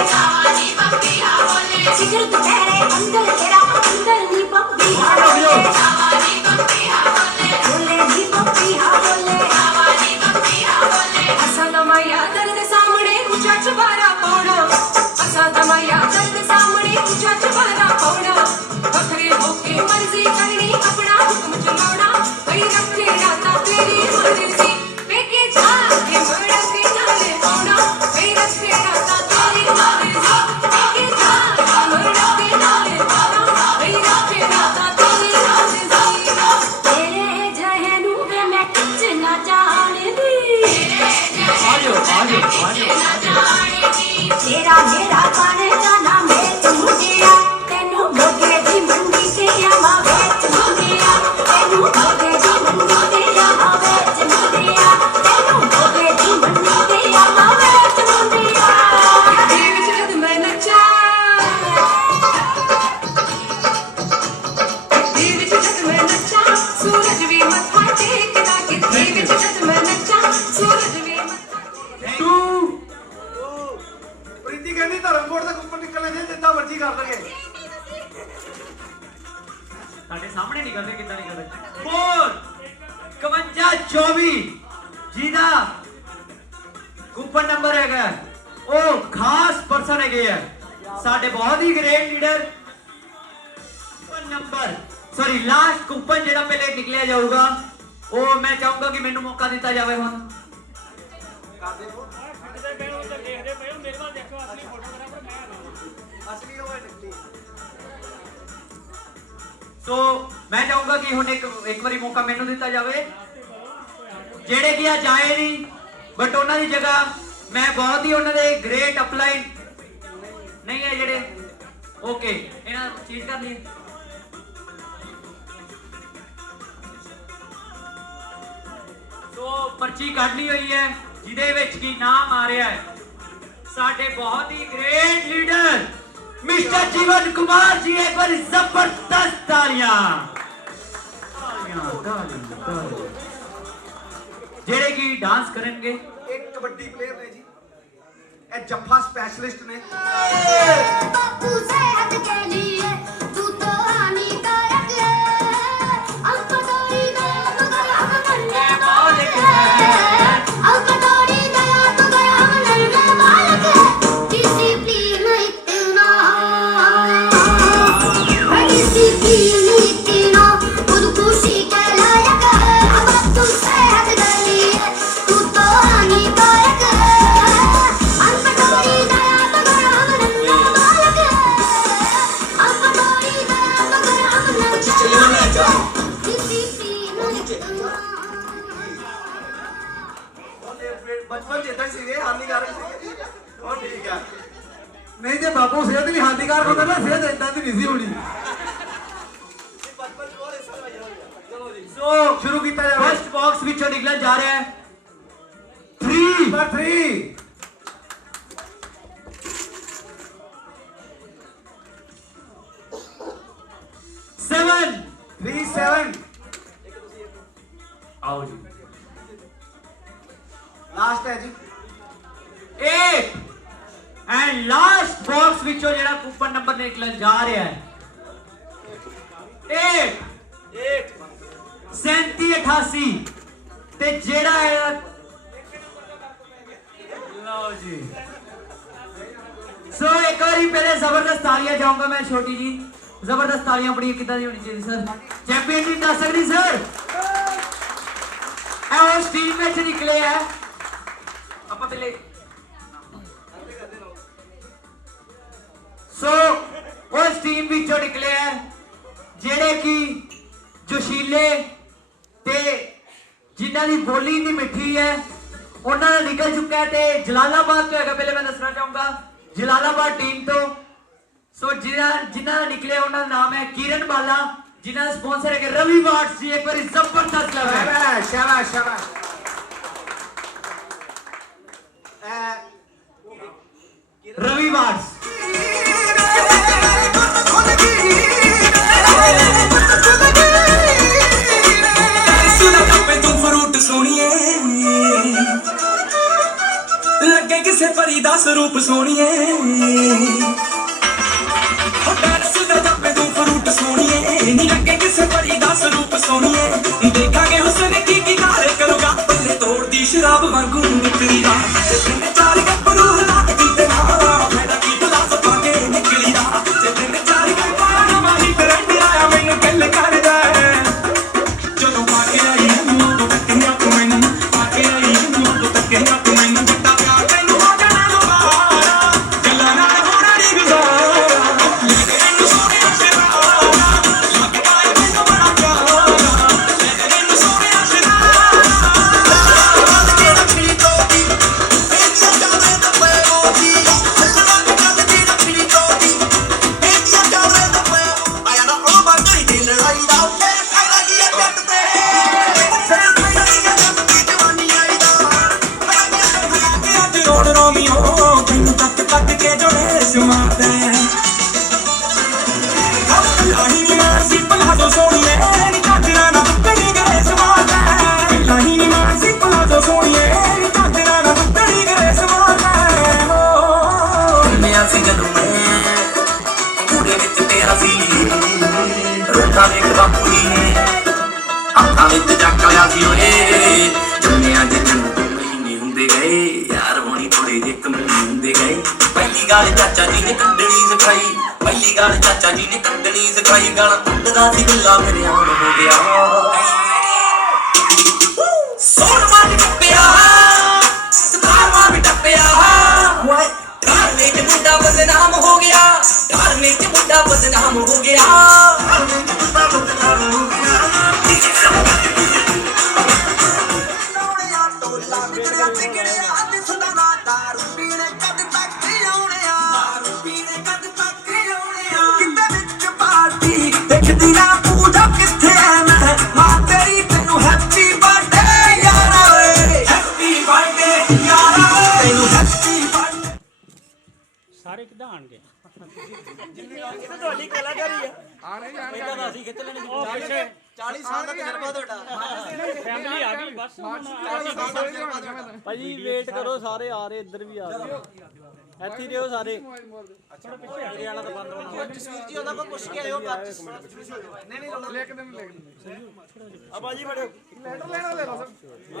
जिगर दोपहरे अंदर तेरा अंदर नी बम्बिया बोले नी बम्बिया बोले असा दमाया दर्द सामने ऊंचा चबारा पौड़ा असा दमाया दर्द सामने ऊंचा चबारा पौड़ा बखरे होके मर्जी करनी अपना हुक्म चलाना कई रखे राता तेरी मर्जी पेके जाके मरके नाले पौड़ा कई रखे राता तेरी मर्जी पेके जाके मरके नाले पौड़ा कई रखे राता तेरी मर्जी तेरे जहनू में मैं कुछ ना जानती आ जाओ तेरा मेरा गाने गाना मैच मुंडिया तेनू मोगे दी मंडी ते आवा वेच मुंडिया तेनू मोगे दी मंडी ते आवा वेच मुंडिया तेनू मोगे दी मंडी ते आवा वेच मुंडिया दिल विच जद मैं नचा दिल विच जद मैं नचा सूरज भी मत्था टेकदा कि दिल विच जद मैं नचा सूरज भी मत्था 2 ਪ੍ਰੀਤੀ ਕਹਿੰਦੀ ਧਰਮਕੋਟ ਦਾ ਕੂਪਨ ਨਿਕਲਣੇ ਜੇ ਜਿੱਦਾਂ ਮਰਜ਼ੀ ਕਰ ਲਗੇ ਸਾਡੇ ਸਾਹਮਣੇ ਨਿਕਲਦੇ ਕਿੱਦਾਂ ਨਿਕਲਦੇ 4 5124 ਜਿਹਦਾ ਕੂਪਨ ਨੰਬਰ ਹੈਗਾ ਉਹ ਖਾਸ ਪਰਸਨ ਹੈਗੇ ਆ ਸਾਡੇ ਬਹੁਤ ਹੀ great leader number sorry last coupon ਜਿਹੜਾ ਪਹਿਲੇ ਨਿਕਲਿਆ ਜਾਊਗਾ ਉਹ ਮੈਂ ਚਾਹੂੰਗਾ ਕਿ ਮੈਨੂੰ ਮੌਕਾ ਦਿੱਤਾ ਜਾਵੇ ਹੁਣ ਅਸਲੀ ਹੋਵੇ ਨਿਕਲੀ ਸੋ ਮੈਂ ਚਾਹੂੰਗਾ ਕਿ ਹੁਣ ਇੱਕ ਵਾਰੀ ਮੌਕਾ ਮੈਨੂੰ ਦਿੱਤਾ ਜਾਵੇ ਜਿਹੜੇ ਕਿ ਆ ਜਾਏ ਨਹੀਂ ਬਟ ਉਹਨਾਂ ਦੀ ਜਗ੍ਹਾ ਮੈਂ ਬਹੁਤ ਹੀ ਉਹਨਾਂ ਦੇ ਗ੍ਰੇਟ ਅਪਲਾਈਨ ਨਹੀਂ ਹੈ ਜਿਹੜੇ ਓਕੇ ਇਹਨਾਂ ਚੀਜ਼ ਕਰ ਲਈ ਸੋ ਪਰਚੀ ਕੱਢਣੀ ਹੋਈ ਹੈ ਜਿਹਦੇ ਵਿੱਚ ਕੀ ਨਾਮ ਆ ਰਿਹਾ ਹੈ ਸਾਡੇ ਬਹੁਤ ਹੀ ਗ੍ਰੇਟ ਲੀਡਰ मिस्टर जीवन कुमार जी एक बार जबरदस्त तालियां जेड़े की डांस करेंगे एक कबड्डी प्लेयर ने जी ए जफ्फा स्पेशलिस्ट ने बापू सेहत के लिए तू तो हानिकारक है अब कटोरी गया तो गया मरने बालक है अब कटोरी गया तो गया मरने बालक है डिसिप्लिन इतना इतना खुदकुशी के लायक है अब तू सेहत के लिए तू तो हानिकारक है अब कटोरी गया तो गया मरने बालक है ਬਚਪਨ ਚ ਇਦਾਂ ਹੀ ਸੀਗੇ, ਹਾਨੀਕਾਰਕ ਸੀਗੇ। ਹੁਣ ਠੀਕ ਆ। ਨਹੀਂ ਜੇ ਬਾਪੂ ਸਿਹਤ ਲਈ ਹਾਨੀਕਾਰਕ ਹੁੰਦਾ ਨਾ ਸਿਹਤ ਇਦਾਂ ਦੀ ਨਹੀਂ ਸੀ ਹੋਣੀ। ਬਚਪਨ ਚ ਹੋਰ ਇਸ ਤਰ੍ਹਾਂ ਚਲੋ ਜੀ ਸੋ ਸ਼ੁਰੂ ਕੀਤਾ ਜਾਵੇ। ਫਸਟ ਬਾਕਸ ਵਿੱਚੋਂ ਨਿਕਲਣ ਜਾ ਰਿਹਾ ਹੈ 3 ਨੰਬਰ 3 7 37 आओ जी ਲਾਸਟ ਹੈ ਜੀ। 8 ਐਂਡ ਲਾਸਟ ਬਾਕਸ ਵਿੱਚੋਂ ਜਿਹੜਾ ਕੂਪਨ ਨੰਬਰ ਨਿਕਲਣ ਜਾ ਰਿਹਾ ਹੈ 8 3788 ਤੇ ਜਿਹੜਾ ਹੈ ਲਓ ਜੀ ਸੋ ਇੱਕ ਵਾਰੀ ਪਹਿਲੇ ਜ਼ਬਰਦਸਤ ਤਾਲੀਆਂ ਜਾਊਂਗਾ मैं छोटी जी ਜ਼ਬਰਦਸਤ ਤਾਲੀਆਂ ਬੜੀ ਕਿੱਦਾਂ ਦੀ ਹੋਣੀ ਚਾਹੀਦੀ ਸਰ ਚੈਂਪੀਅਨ ਟੀਮ ਦੱਸ ਸਕਦੀ ਸਰ ਇਹ ਉਸ ਟੀਮ ਵਿੱਚ ਨਿਕਲੇ ਹੈ ਆਪਾਂ ਪਹਿਲੇ ਸੋ ਉਸ ਟੀਮ ਵਿੱਚੋਂ ਨਿਕਲੇ ਹੈ ਜਿਹੜੇ ਕਿ ਜੋਸ਼ੀਲੇ ਤੇ ਜਿਨ੍ਹਾਂ ਦੀ ਬੋਲੀ ਇੰਨੀ ਮਿੱਠੀ ਹੈ ਉਹਨਾਂ ਦਾ ਨਿਕਲ ਚੁੱਕਾ ਹੈ ਤੇ ਜਲਾਲਾਬਾਦ ਤੋਂ ਹੈਗਾ ਪਹਿਲੇ ਮੈਂ ਦੱਸਣਾ ਚਾਹੂੰਗਾ ਜਲਾਲਾਬਾਦ ਟੀਮ ਤੋਂ ਸੋ ਜਿਨ੍ਹਾਂ ਦਾ ਨਿਕਲਿਆ ਉਹਨਾਂ ਦਾ ਨਾਮ ਹੈ ਕਿਰਨ ਬਾਲਾ ਜਿਨ੍ਹਾਂ ਦਾ ਸਪਾਂਸਰ ਹੈ ਰਵੀ ਵਾਟਸ ਜੀ ਇੱਕ ਵਾਰੀ ਜ਼ਬਰਦਸਤ ਲਵ ਹੈ ਸ਼ਾਬਾਸ਼ ਸ਼ਾਬਾਸ਼ ਸ਼ਾਬਾਸ਼। रवि वाट्स सुना पे तू फ्रूट सोनिए लगे किसे परी दा स्वरूप सोनिए पे तू फ्रूट सोनिए नी लगे किसे परी दा स्वरूप सोनिए देखा हुसन की कार करूंगा पल्ले तोड़ दी शराब वांगू निकली दा चार गप्परू ला दी ना मेरा की तलाश पाके निकली दा चार गप्पा ना मारी करंट आया मैनू गल करदा ਜਦੋਂ ਪਾਕੇ ਆਈ ਮੈਨੂੰ ਤੂੰ ਤੱਕਿਆ ਤੂੰ ਮੈਨੂੰ ਪਾਕੇ ਆਈ ਮੈਨੂੰ ਤੂੰ ਤੱਕਿਆ ਤੂੰ ਮੈਨੂੰ ਦਿੱਤਾ ਪਿਆਰ ਤੈਨੂੰ ਹੋ ਜਾਣਾ ਦੁਬਾਰਾ ਗੱਲਾਂ ਨਾਲ ਹੋਣਾ ਨਹੀਂ ਗੁਜ਼ਾਰਾ ਲੈ ਕੇ ਮੈਨੂੰ ਸੋਹਣਿਆ ਸ਼ਰਾਰਾ ਲੱਗ ਪਾਏ ਮੈਨੂੰ ਬੜਾ ਪਿਆਰਾ ਲੈ ਕੇ ਮੈਨੂੰ ਸੋਹਣਿਆ ਸ਼ਰਾਰਾ ਵੱਧ ਕੇ ਰੱਖੀ ਤੋਦੀ ਬੇਟੀਆਂ ਜਾਵੇ ਦੱਬੇ ਮੋਦੀ ਲੱਗ ਕੱਢ ਕੇ ਰੱਖੀ ਤੋਦੀ ਬੇਟੀਆਂ ਜਾਵੇ ਦੱਬੇ ਆਇਆ ਨਾ ਉਹ ਬਾਕੀ ਦੀ ਲੜਾਈ ਦਾ ਫੇਰ ਫਾਇਦਾ ਕੀ ਹੈ ਜੱਟ ਤੇ ਰੋਣ ਰੋਮੀਓ ਤੈਨੂੰ ਤੱਕ ਤੱਕ ਕੇ ਜੋੜੇ ਸਮਾਰਦਾ ਲਾਹੀ ਨੀ ਮਾਰਸੀ ਪਲਾਜ਼ੋ ਸੋਣੀਏ ਨੀ ਕਾਟਣਾ ਨਾ ਤੁੱਕਣੀ ਗਰੇ ਸਮਾਰਦਾ ਲਾਹੀ ਨੀ ਮਾਰਸੀ ਪਲਾਜ਼ੋ ਸੋਣੀਏ ਨੀ ਕਾਟਣਾ ਨਾ ਤੁੱਕਣੀ ਗਰੇ ਸਮਾਰਦਾ ਮੈਂ ਸੀ ਜਦੋਂ ਮੈਂ ਪੂਰੇ ਵਿੱਚ ਤੇਰਾ ਸੀ ਰੋਂਦਾ ਵੇਖ ਬਾਪੂ ਜੀ ਹੱਥਾਂ ਵਿੱਚ ਜੱਕ ਲਿਆ ਸੀ ਓਏ ਜੰਮਿਆਂ ਦੇ ਮਹੀਨੇ ਹੁੰਦੇ ਗਏ ਯਾਰ ਹੋਣੀ ਥੋੜੇ ਜਿਹੇ ਕਮੀਨੇ ਹੁੰਦੇ ਗਏ ਪਹਿਲੀ ਗੱਲ ਚਾਚਾ ਜੀ ਨੇ ਕੱਢਣੀ ਸਿਖਾਈ ਪਹਿਲੀ ਗੱਲ ਚਾਚਾ ਜੀ ਨੇ ਕੱਢਣੀ ਸਿਖਾਈ ਗਾਣਾ ਕੱਢਦਾ ਸੀ ਗੱਲਾਂ ਮੇਰੇ ਆਉਣ ਹੋ ਗਿਆ ਸੋਹਣ ਮਾਰ ਟੱਪਿਆ ਸਤਾਰ ਮਾਰ ਵੀ ਟੱਪਿਆ ਘਰ ਵਿੱਚ ਮੁੰਡਾ ਬਦਨਾਮ ਹੋ ਗਿਆ ਘਰ ਵਿੱਚ ਮੁੰਡਾ ਬਦਨਾਮ ਹੋ ਗਿਆ ਘਰ ਵਿੱਚ ਮੁੰਡਾ ਬਦਨਾਮ ਹੋ ਗਿਆ ਦੇਖਦੀ ਨਾ ਪੂਜਾ ਕਿੱਥੇ ਐ ਮੈਂ ਮਾਂ ਤੇਰੀ ਤੈਨੂੰ ਹੈਪੀ ਬਰਥਡੇ ਯਾਰਾ ਓਏ ਹੈਪੀ ਬਰਥਡੇ ਯਾਰਾ ਤੈਨੂੰ ਹੈਪੀ ਬਰਥਡੇ ਸਾਰੇ ਕਿੱਦਾਂ ਆਣਗੇ ਆਣੇ ਜਾਣੇ ਪਹਿਲਾਂ ਤਾਂ ਅਸੀਂ ਖਿੱਚ ਲੈਣੇ ਸੀ 40 ਸਾਲ ਦਾ ਤਜਰਬਾ ਤੁਹਾਡਾ ਫੈਮਿਲੀ ਆ ਗਈ ਬਸ ਭਾਜੀ ਵੇਟ ਕਰੋ ਸਾਰੇ ਆ ਰਹੇ ਇੱਧਰ ਵੀ ਆ ਰਹੇ ਇੱਥੇ ਹੀ ਰਹੋ ਸਾਰੇ ਥੋੜਾ ਪਿੱਛੇ ਮੇਰੇ ਵਾਲਾ ਤਾਂ ਬੰਦ ਹੋਣਾ ਜਸਵੀਰ ਜੀ ਉਹਦਾ ਕੋਲ ਪੁੱਛ ਕੇ ਆਇਓ ਨਹੀਂ ਲਿਖ ਦੇ ਆ ਭਾਜੀ ਫੜਿਓ ਲੈਟਰ ਲੈਣਾ ਲੈ ਲਓ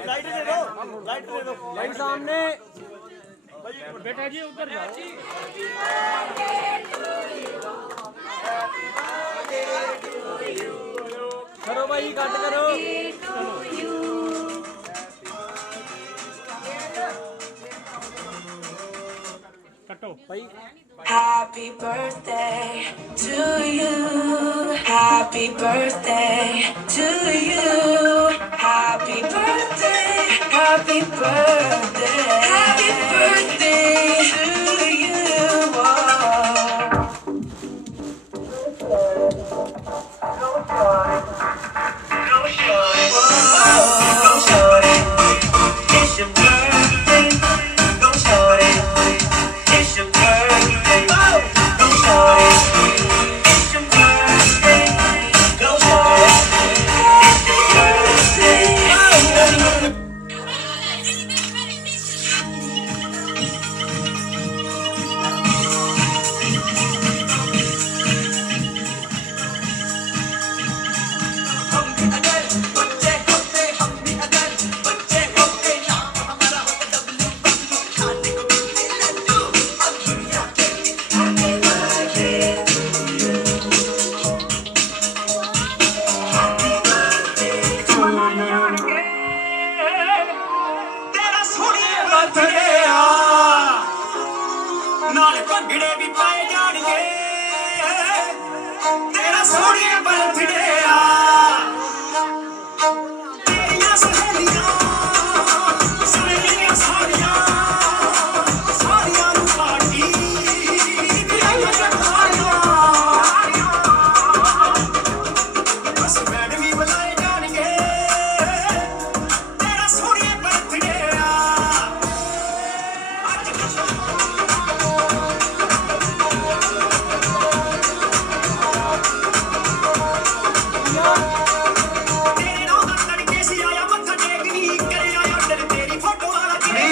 ਲਾਈਟ ਦੇ ਦਿਓ ਲਾਈਟ ਸਾਹਮਣੇ ਭਾਜੀ ਬੇਟਾ ਜੀ ਉੱਧਰ ਜਾਓ ਕਰੋ ਭਾਈ ਕੱਟ ਕਰੋ ਕੱਟੋ ਭਾਈ Happy birthday to you. Happy birthday to you. Happy birthday. Happy birthday to you. It's your birthday. Go shorty. It's your birthday. Go shorty. It's your birthday. Go shorty. It's your birthday. ਤੇਰਾ ਸੋਹਣੀਏ birthday ਆ ਨਾਲੇ ਭੰਗੜੇ ਵੀ ਪਾਏ ਜਾਣਗੇ ਤੇਰਾ ਸੋਹਣੀਏ birthday ਆ ਤੇਰੀਆਂ ਸਹੇਲੀਆਂ ਸਾਰੀਆਂ ਨੂੰ ਪਾਰਟੀ ਦੀਆਂ ਜਗਾਰੀਆਂ ਬਸ ਬੈਂਡ ਵੀ ਬੁਲਾਏ ਜਾਣਗੇ ਤੇਰਾ ਸੋਹਣੀਏ ਬਰਥਡੇ ਆ ਅੱਜ ਤੇਰੇ ਨਾਲ ਦਾ ਤੜਕੇ ਸੀ ਆਇਆ ਮੱਥਾ ਟੇਕਣੀ ਕਰੇ ਆਇਆ ਤੇਰੇ ਤੇਰੀ ਫੋਟੋ ਵਾਲਾ ਤੇਰੇ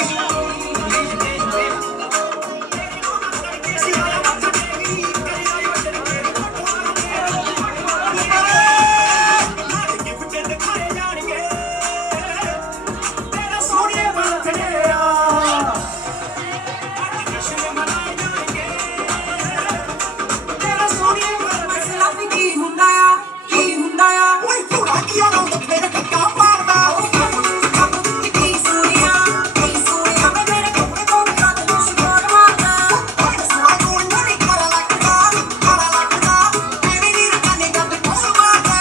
ਨਾਲ ਦਾ ਤੜਕੇ ਸੀ ਆਇਆ ਮੱਥਾ ਟੇਕਣੀ ਕਰੇ ਆਇਆ ਤੇਰੇ ਤੇਰੀ ਫੋਟੋ ਵਾਲਾ ਨਾਲ ਗਿਫਟ ਦਿਖਾਏ ਜਾਣਗੇ ਤੇਰਾ ਸੋਹਣੀਏ ਬਰਥਡੇ ਆ ਅੱਜ ਜਸ਼ਨ ਮਨਾਏ ਜਾਣਗੇ ਤੇਰਾ ਸੋਹਣੀਏ ਮਸਲਾ ਵੀ ਕੀ ਹੁੰਦਾ ਆ ਓਏ ਥੋੜਾ ਕੀ ਆ ਮੇਰੇ ਕੱਕਾ ਮਾਰਦਾ ਕੀ ਸੋਹਣਿਆ ਵੇ ਮੇਰੇ ਕੱਪੜੇ ਤੋਂ ਕੱਦ ਨੂੰ ਸ਼ਿਕਾਰ ਮਾਰਦਾ ਸੋਹਣਾ ਗੋਲੀਆਂ ਨਹੀਂ ਖਾਰਾ ਲੱਗਦਾ ਐਵੇਂ ਨੀ ਰਕਾਨੇ ਗੱਦ ਕੋਲ ਮਾਰਦਾ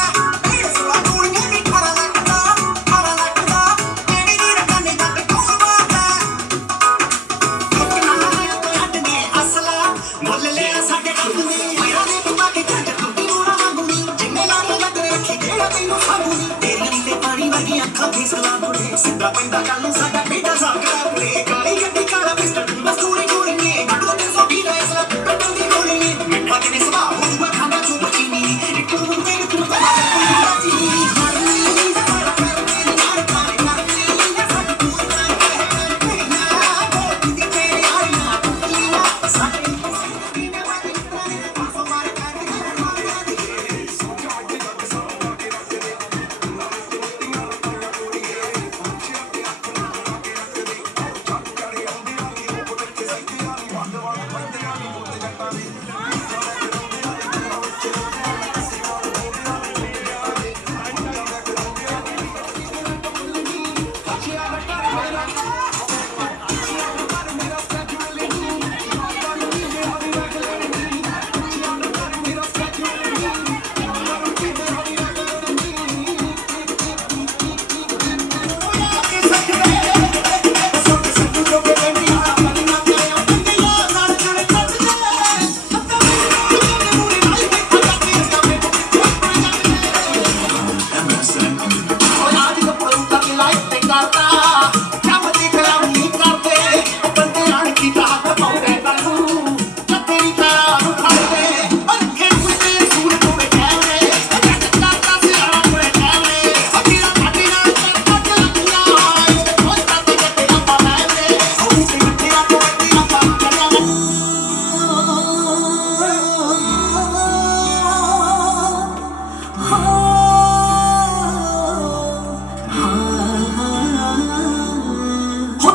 ਸੋਹਣਾ ਗੋਲੀਆਂ ਨਹੀਂ ਖਾਰਾ ਲੱਗਦਾ ਐਵੇਂ ਨੀ ਰਕਾਨੇ ਗੱਦ ਕੋਲ ਮਾਰਦਾ ਕਿਨਾਰਿਆਂ ਤੋਂ ਹੱਟ ਨੇ ਅਸਲਾ ਮੁੱਲ ਲਿਆ ਸਾਡੇ ਕੰਮ ਨੇ ਮੇਰਾ ਨੇ ਪਾ ਕੇ ਕੱਢ ਟੁੱਟੀ ਮੋੜਾ ਵਾਂਗੂਨੀ ਜਿੰਨੇ ਨਾਲ ਲੱਗ ਰੱਖੀ ਕਿਹੜਾ ਤੈਨੂੰ ਖਾਣੀ ਤੇਰੀਆਂ ਨੀਲੇ ਪਾਣੀ ਵਰਗੀਆਂ ਅੱਖਾਂ ਫੇਸ ਲਾ ਬੁੜੇ ਸਿੱਧਾ ਪੈਂਦਾ ਕੱਲ ਨੂੰ ਸਾਡਾ ਬੇਟਾ ਸਾਗਰਾ ਬੁੜੇ ਕਾਲੀ ਗੱਡੀ ਕਾਲਾ ਪਿਸਟਲ ਮਸਤੂਰੀ ਗੋਲੀਆਂ ਗੱਡੂ ਤੇ ਸੋਭੀ ਦਾ ਇਸਲਾ ਕੱਟੂ ਦੀ ਗੋਲੀਆਂ ਮਿੱਠਾ ਕਿਨੇ ਸੁਭਾਅ ਹੋਊਗਾ ਖਾਂਦਾ ਚੁੱਪ ਚੀਨੀ ਇੱਕ ਮੁੰਡੇ ਨੂੰ ਤੂੰ ਪਤਾ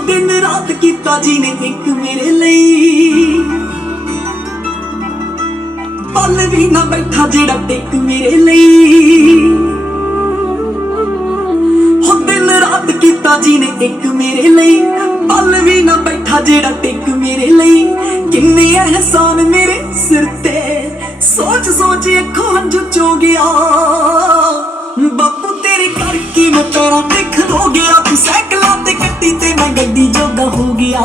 ਦਿਨ ਰਾਤ ਕੀਤਾ ਜੀ ਨੇ ਇੱਕ ਮੇਰੇ ਲਈ ਪਲ ਵੀ ਨਾ ਬੈਠਾ ਜਿਹੜਾ ਟਿਕ ਮੇਰੇ ਲਈ ਹੋ ਦਿਨ ਰਾਤ ਕੀਤਾ ਜੀ ਨੇ ਇੱਕ ਮੇਰੇ ਲਈ ਪਲ ਵੀ ਨਾ ਬੈਠਾ ਜਿਹੜਾ ਟਿਕ ਮੇਰੇ ਲਈ ਕਿੰਨੇ ਅਹਿਸਾਨ ਮੇਰੇ ਸਿਰ ਤੇ ਸੋਚ ਸੋਚ ਅੱਖੋਂ ਹੰਝੂ ਚੋ ਗਿਆ ਬਾਪੂ ਤੇਰੇ ਕਰਕੇ ਮੈਂ ਪੈਰਾਂ ਤੇ ਖਲੋ ਗਿਆ ਤੂੰ ਸਾਈਕਲਾਂ ਤੇ कट्टी ते मैं गड्डी जोगा हो गया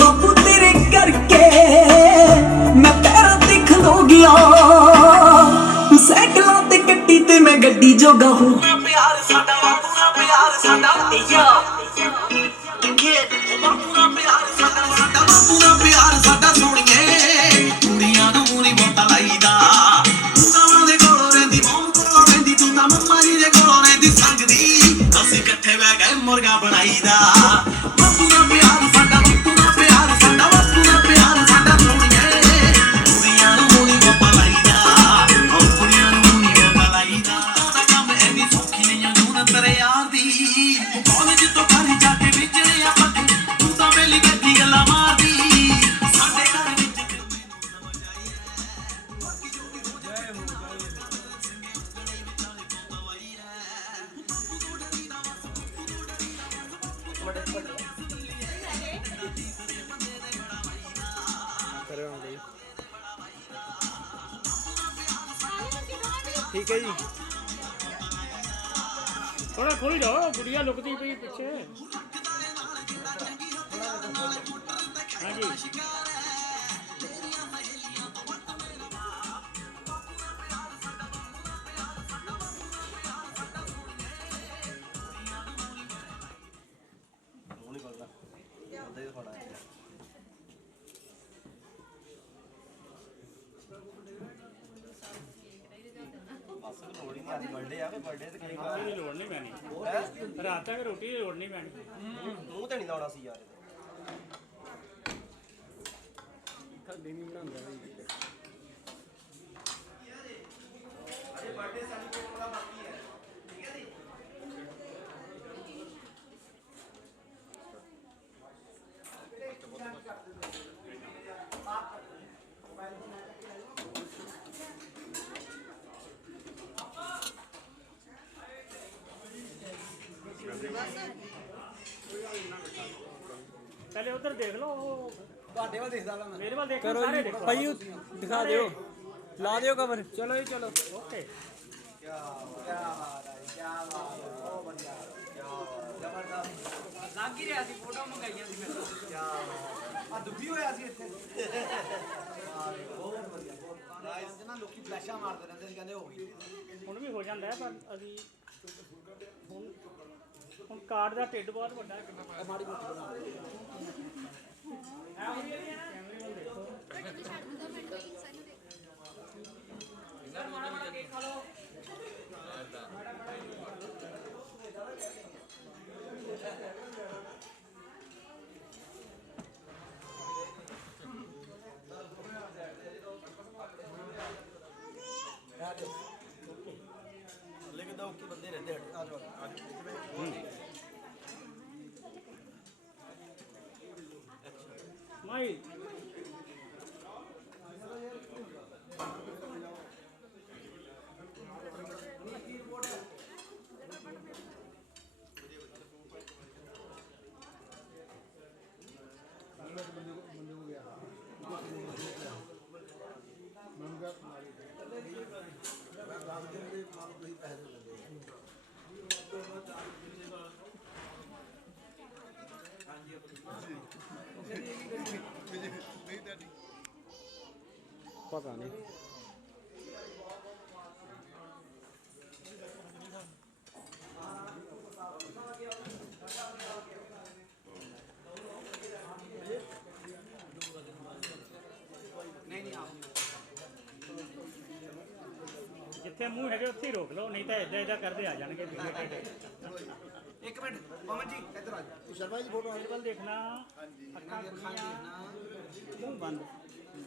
बापू तेरे करके मैं पैरों ते खलो गया साइकिलों ते कट्टी ते मैं गड्डी जोगा हो प्यार साडा बापू दा प्यार साडा बापू दा प्यार साडा सोनिए कुड़ियां नूं नी वोटा लाईदा तावां दे कोलों रहिंदी मोम कोलों रहिंदी तू तां मम्मा जी दे कोलों रहिंदी संगदी ਅਸੀਂ ਇਕੱਠੇ ਬਹਿ ਕੇ ਮੁਰਗਾ ਬਣਾਈਦਾ ਬਾਪੂ ਦਾ ਪਿਆਰ ਸਾਡਾ ਬਾਪੂ ਦਾ ਪਿਆਰ ਸਾਡਾ ਬਾਪੂ ਦਾ ਪਿਆਰ ਸਾਡਾ ਸੋਹਣੀਏ ਕੁੜੀਆਂ ਨੂੰ ਨਹੀਂ ਵਪਾ ਲਾਈਦਾ ਉਹ ਕੁੜੀਆਂ ਨੂੰ ਨਹੀਂ ਵਪਾ ਲਾਈਦਾ ਉਹਦਾ ਕੰਮ ਐਨੀ ਸੌਖੀ ਨਹੀਂ ਜੂਨ ਤੇਰੇ ਯਾਰ ਦੀ ਕਾਲਜ ਤੋਂ ਘਰ ਜਾ ਕੇ ਵਿਚੜੇ ਆ ਪੱਕੇ ਤੂੰ ਤਾਂ ਵੇਲੀ ਬੈਠੀ ਗੱਲਾਂ ਮਾਰਦੀ ਸਾਡੇ ਘਰ ਵਿੱਚ ਮੈਨੂੰ ਸਮਝ ਆਈ ਹੈ ਬਾਕੀ ਜੋ ਵੀ ਹੋ ਜਾਏ ਹੋ ਜਾਏ ਸਿੰਘੇ ਉਗੜੇ ਵਿਚਾਲੇ ਤੋਂ ਦਵਾਈ ਹੈ ठीक है जी थोड़ा खुल जाओ गुड़िया लुकती पई पीछे हाँ जी बर्थडे ते केक ਦੀ ਲੋੜ ਨਹੀਂ ਪੈਣੀ ਰਾਤ ਤੱਕ ਰੋਟੀ ਦੀ ਲੋੜ ਨਹੀਂ ਪੈਣੀ ਮੂੰਹ ਤੇ ਨਹੀਂ ਲਾਉਣਾ ਸੀ ਯਾਰ ਕਦੇ ਨਹੀਂ ਬਣਾਉਂਦਾ ਅਜੇ ਬਰਥਡੇ ਸੈਲੀਬ੍ਰੇਟ ਹੋਣਾ ਬਾਕੀ ਹੈ ਠੀਕ ਹੈ ਜੀ पहले उधर देख लो ਤੁਹਾਡੇ ਵੱਲ ਦੇਖਦਾ ਮੈਂ मेरे वाल देखो करो सारे जी देखो भाई दिखा दियो ला दियो कवर चलो जी चलो ओके ਕੀ ਬਾਤ ਹੈ ਕੀ ਬਾਤ ਹੈ ਬਹੁਤ ਵਧੀਆ ਜ਼ਬਰਦਸਤ ਲੱਗ ਹੀ ਰਿਹਾ ਸੀ ਫੋਟੋ ਮੰਗਾਈਆਂ ਸੀ ਮੈਂ ਕੀ ਆ ਦੁੱਬੀ ਹੋਇਆ ਸੀ ਇੱਥੇ ਬਹੁਤ ਵਧੀਆ ਬਹੁਤ ਨਾਈਸ ਨਾ ਲੋਕੀ ਫਲੈਸ਼ਾਂ ਮਾਰਦੇ ਰਹਿੰਦੇ ਸੀ ਕਹਿੰਦੇ ਹੋ ਗਈ ਹੁਣ ਵੀ ਹੋ ਜਾਂਦਾ ਹੈ ਪਰ ਅਸੀਂ ਹੁਣ ਕਾਰਡ ਦਾ ਢਿੱਡ ਬਹੁਤ ਵੱਡਾ ਹੈ ਮਾੜੀ ਮੋਟੀ ਬਣਾ लेकिन दो के बंदे रहते हैं आ जाओ माई पता नहीं जिथे मूँह है उत्थे ही रोक लो नहीं तो इदा इदा करते आ जाएंगे एक मिनट पवन जी इधर आ जाओ शर्मा जी फोटो आजकल देखना अक्खां खुलियां मुंह बंद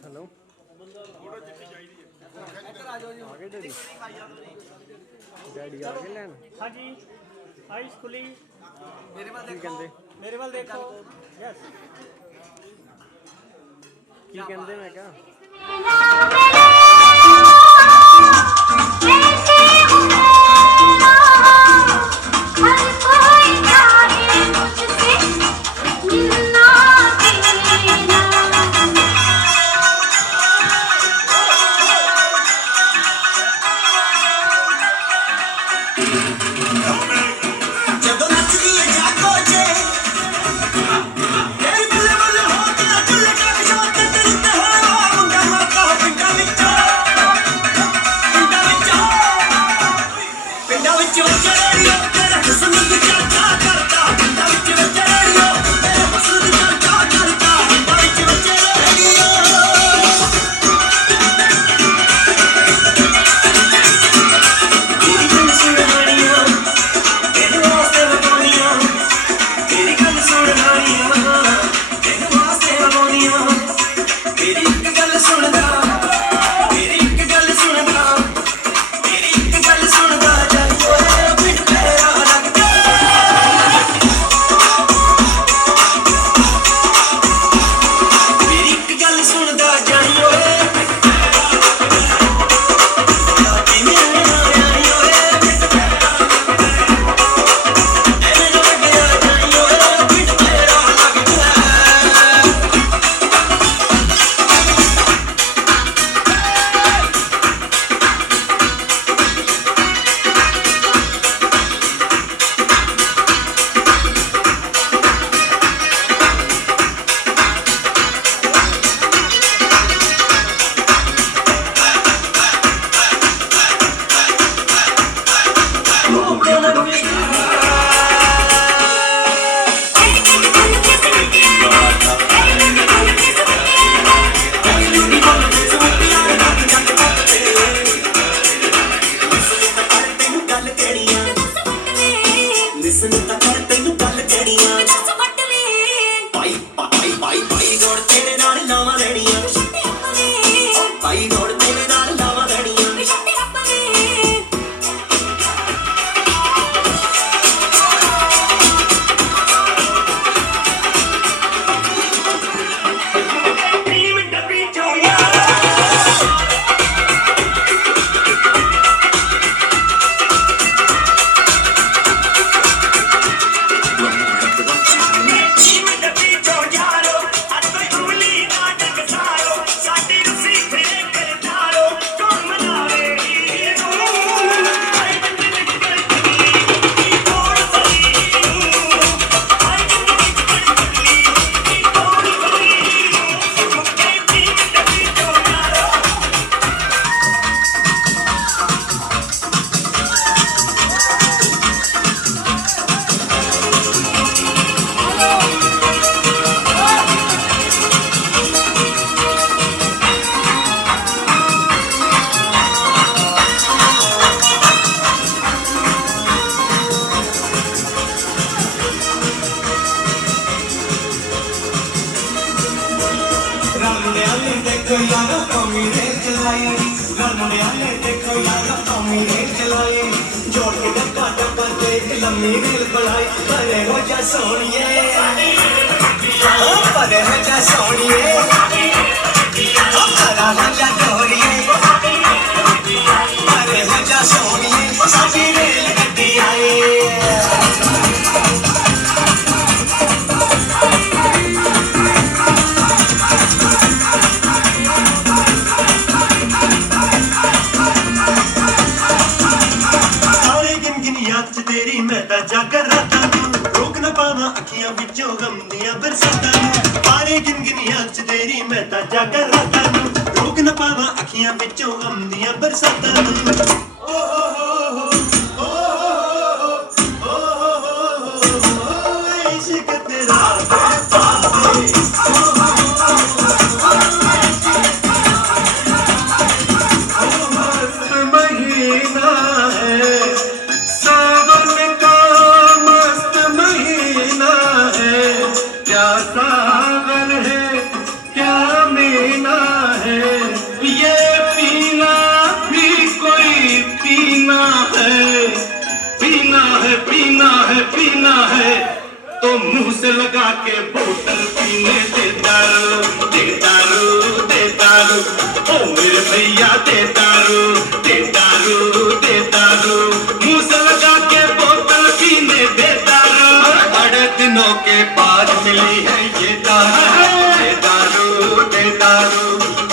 हेलो इधर आ जाओ जी आगे डैडी डैडी आ गए लैन हाँ जी आइस खुली मेरे पास की देखो कहंदे मेरे वाल देखो यस की कहंदे मैं क्या ਜਦੋਂ ਨੱਚਦੀ ਏ ਜਾਗੋ देखो यार कमी रेल चलाई मुंडियाले देखो यार कमी रेल चलाई जोड़ के डक्का डक्का देख लम्मी रेल बनाई परे हो जा सोनिए परे हो जा सोनिए परा हो जा गोरिए परे हो जा सोनिए साडी रेल गड्डी आई तेरी मैं ता जाकर राता रोक न पावा अखियां विचों गम दियां बरसातां पारे गिनगिनियां च तेरी मैं ता जाकर राता रोक न पावा अखियां विचों गम दियां बरसातां ओ हो इश्क तेरा महीना है सागर है क्या मीना है ये पीना भी कोई पीना है पीना है पीना है पीना है तो मुंह से लगा के बोतल पीने दे दारू दे दारू दे दारू ओ मेरे भैया दे दारू दे दारू दे दारू मुंह से लगा के बोतल पीने दे दारू बड़े दिनों के बाद मिली है ये दारू दे दारू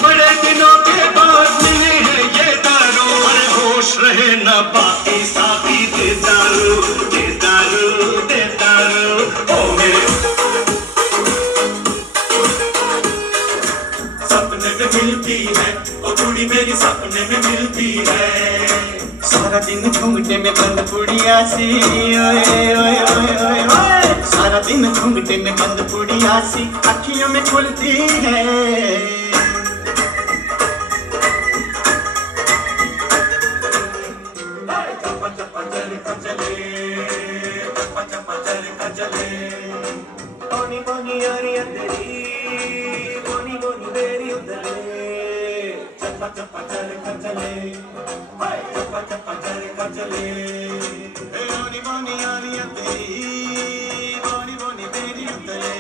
बड़े दिनों के बाद मिली है ये दारू अरे होश रहे न बाकी साथी दे दारू दे दारू दे दारू ओ मेरे सपने में मिलती है ओ कुड़ी मेरी सपने में मिलती है सारा दिन घूंघटे में बंद पुड़िया सी ओए ओए ओए ओए सारा दिन घूंघटे में बंद पुड़िया सी अखियों में खुलती है बोनी बोनी यारी अंदरी बोनी बोनी तेरी उधरे चप्पा चप्पा चल खचले चप्पा चप्पा चल खचले बोनी बोनी यारी अंदरी बोनी बोनी तेरी उधरे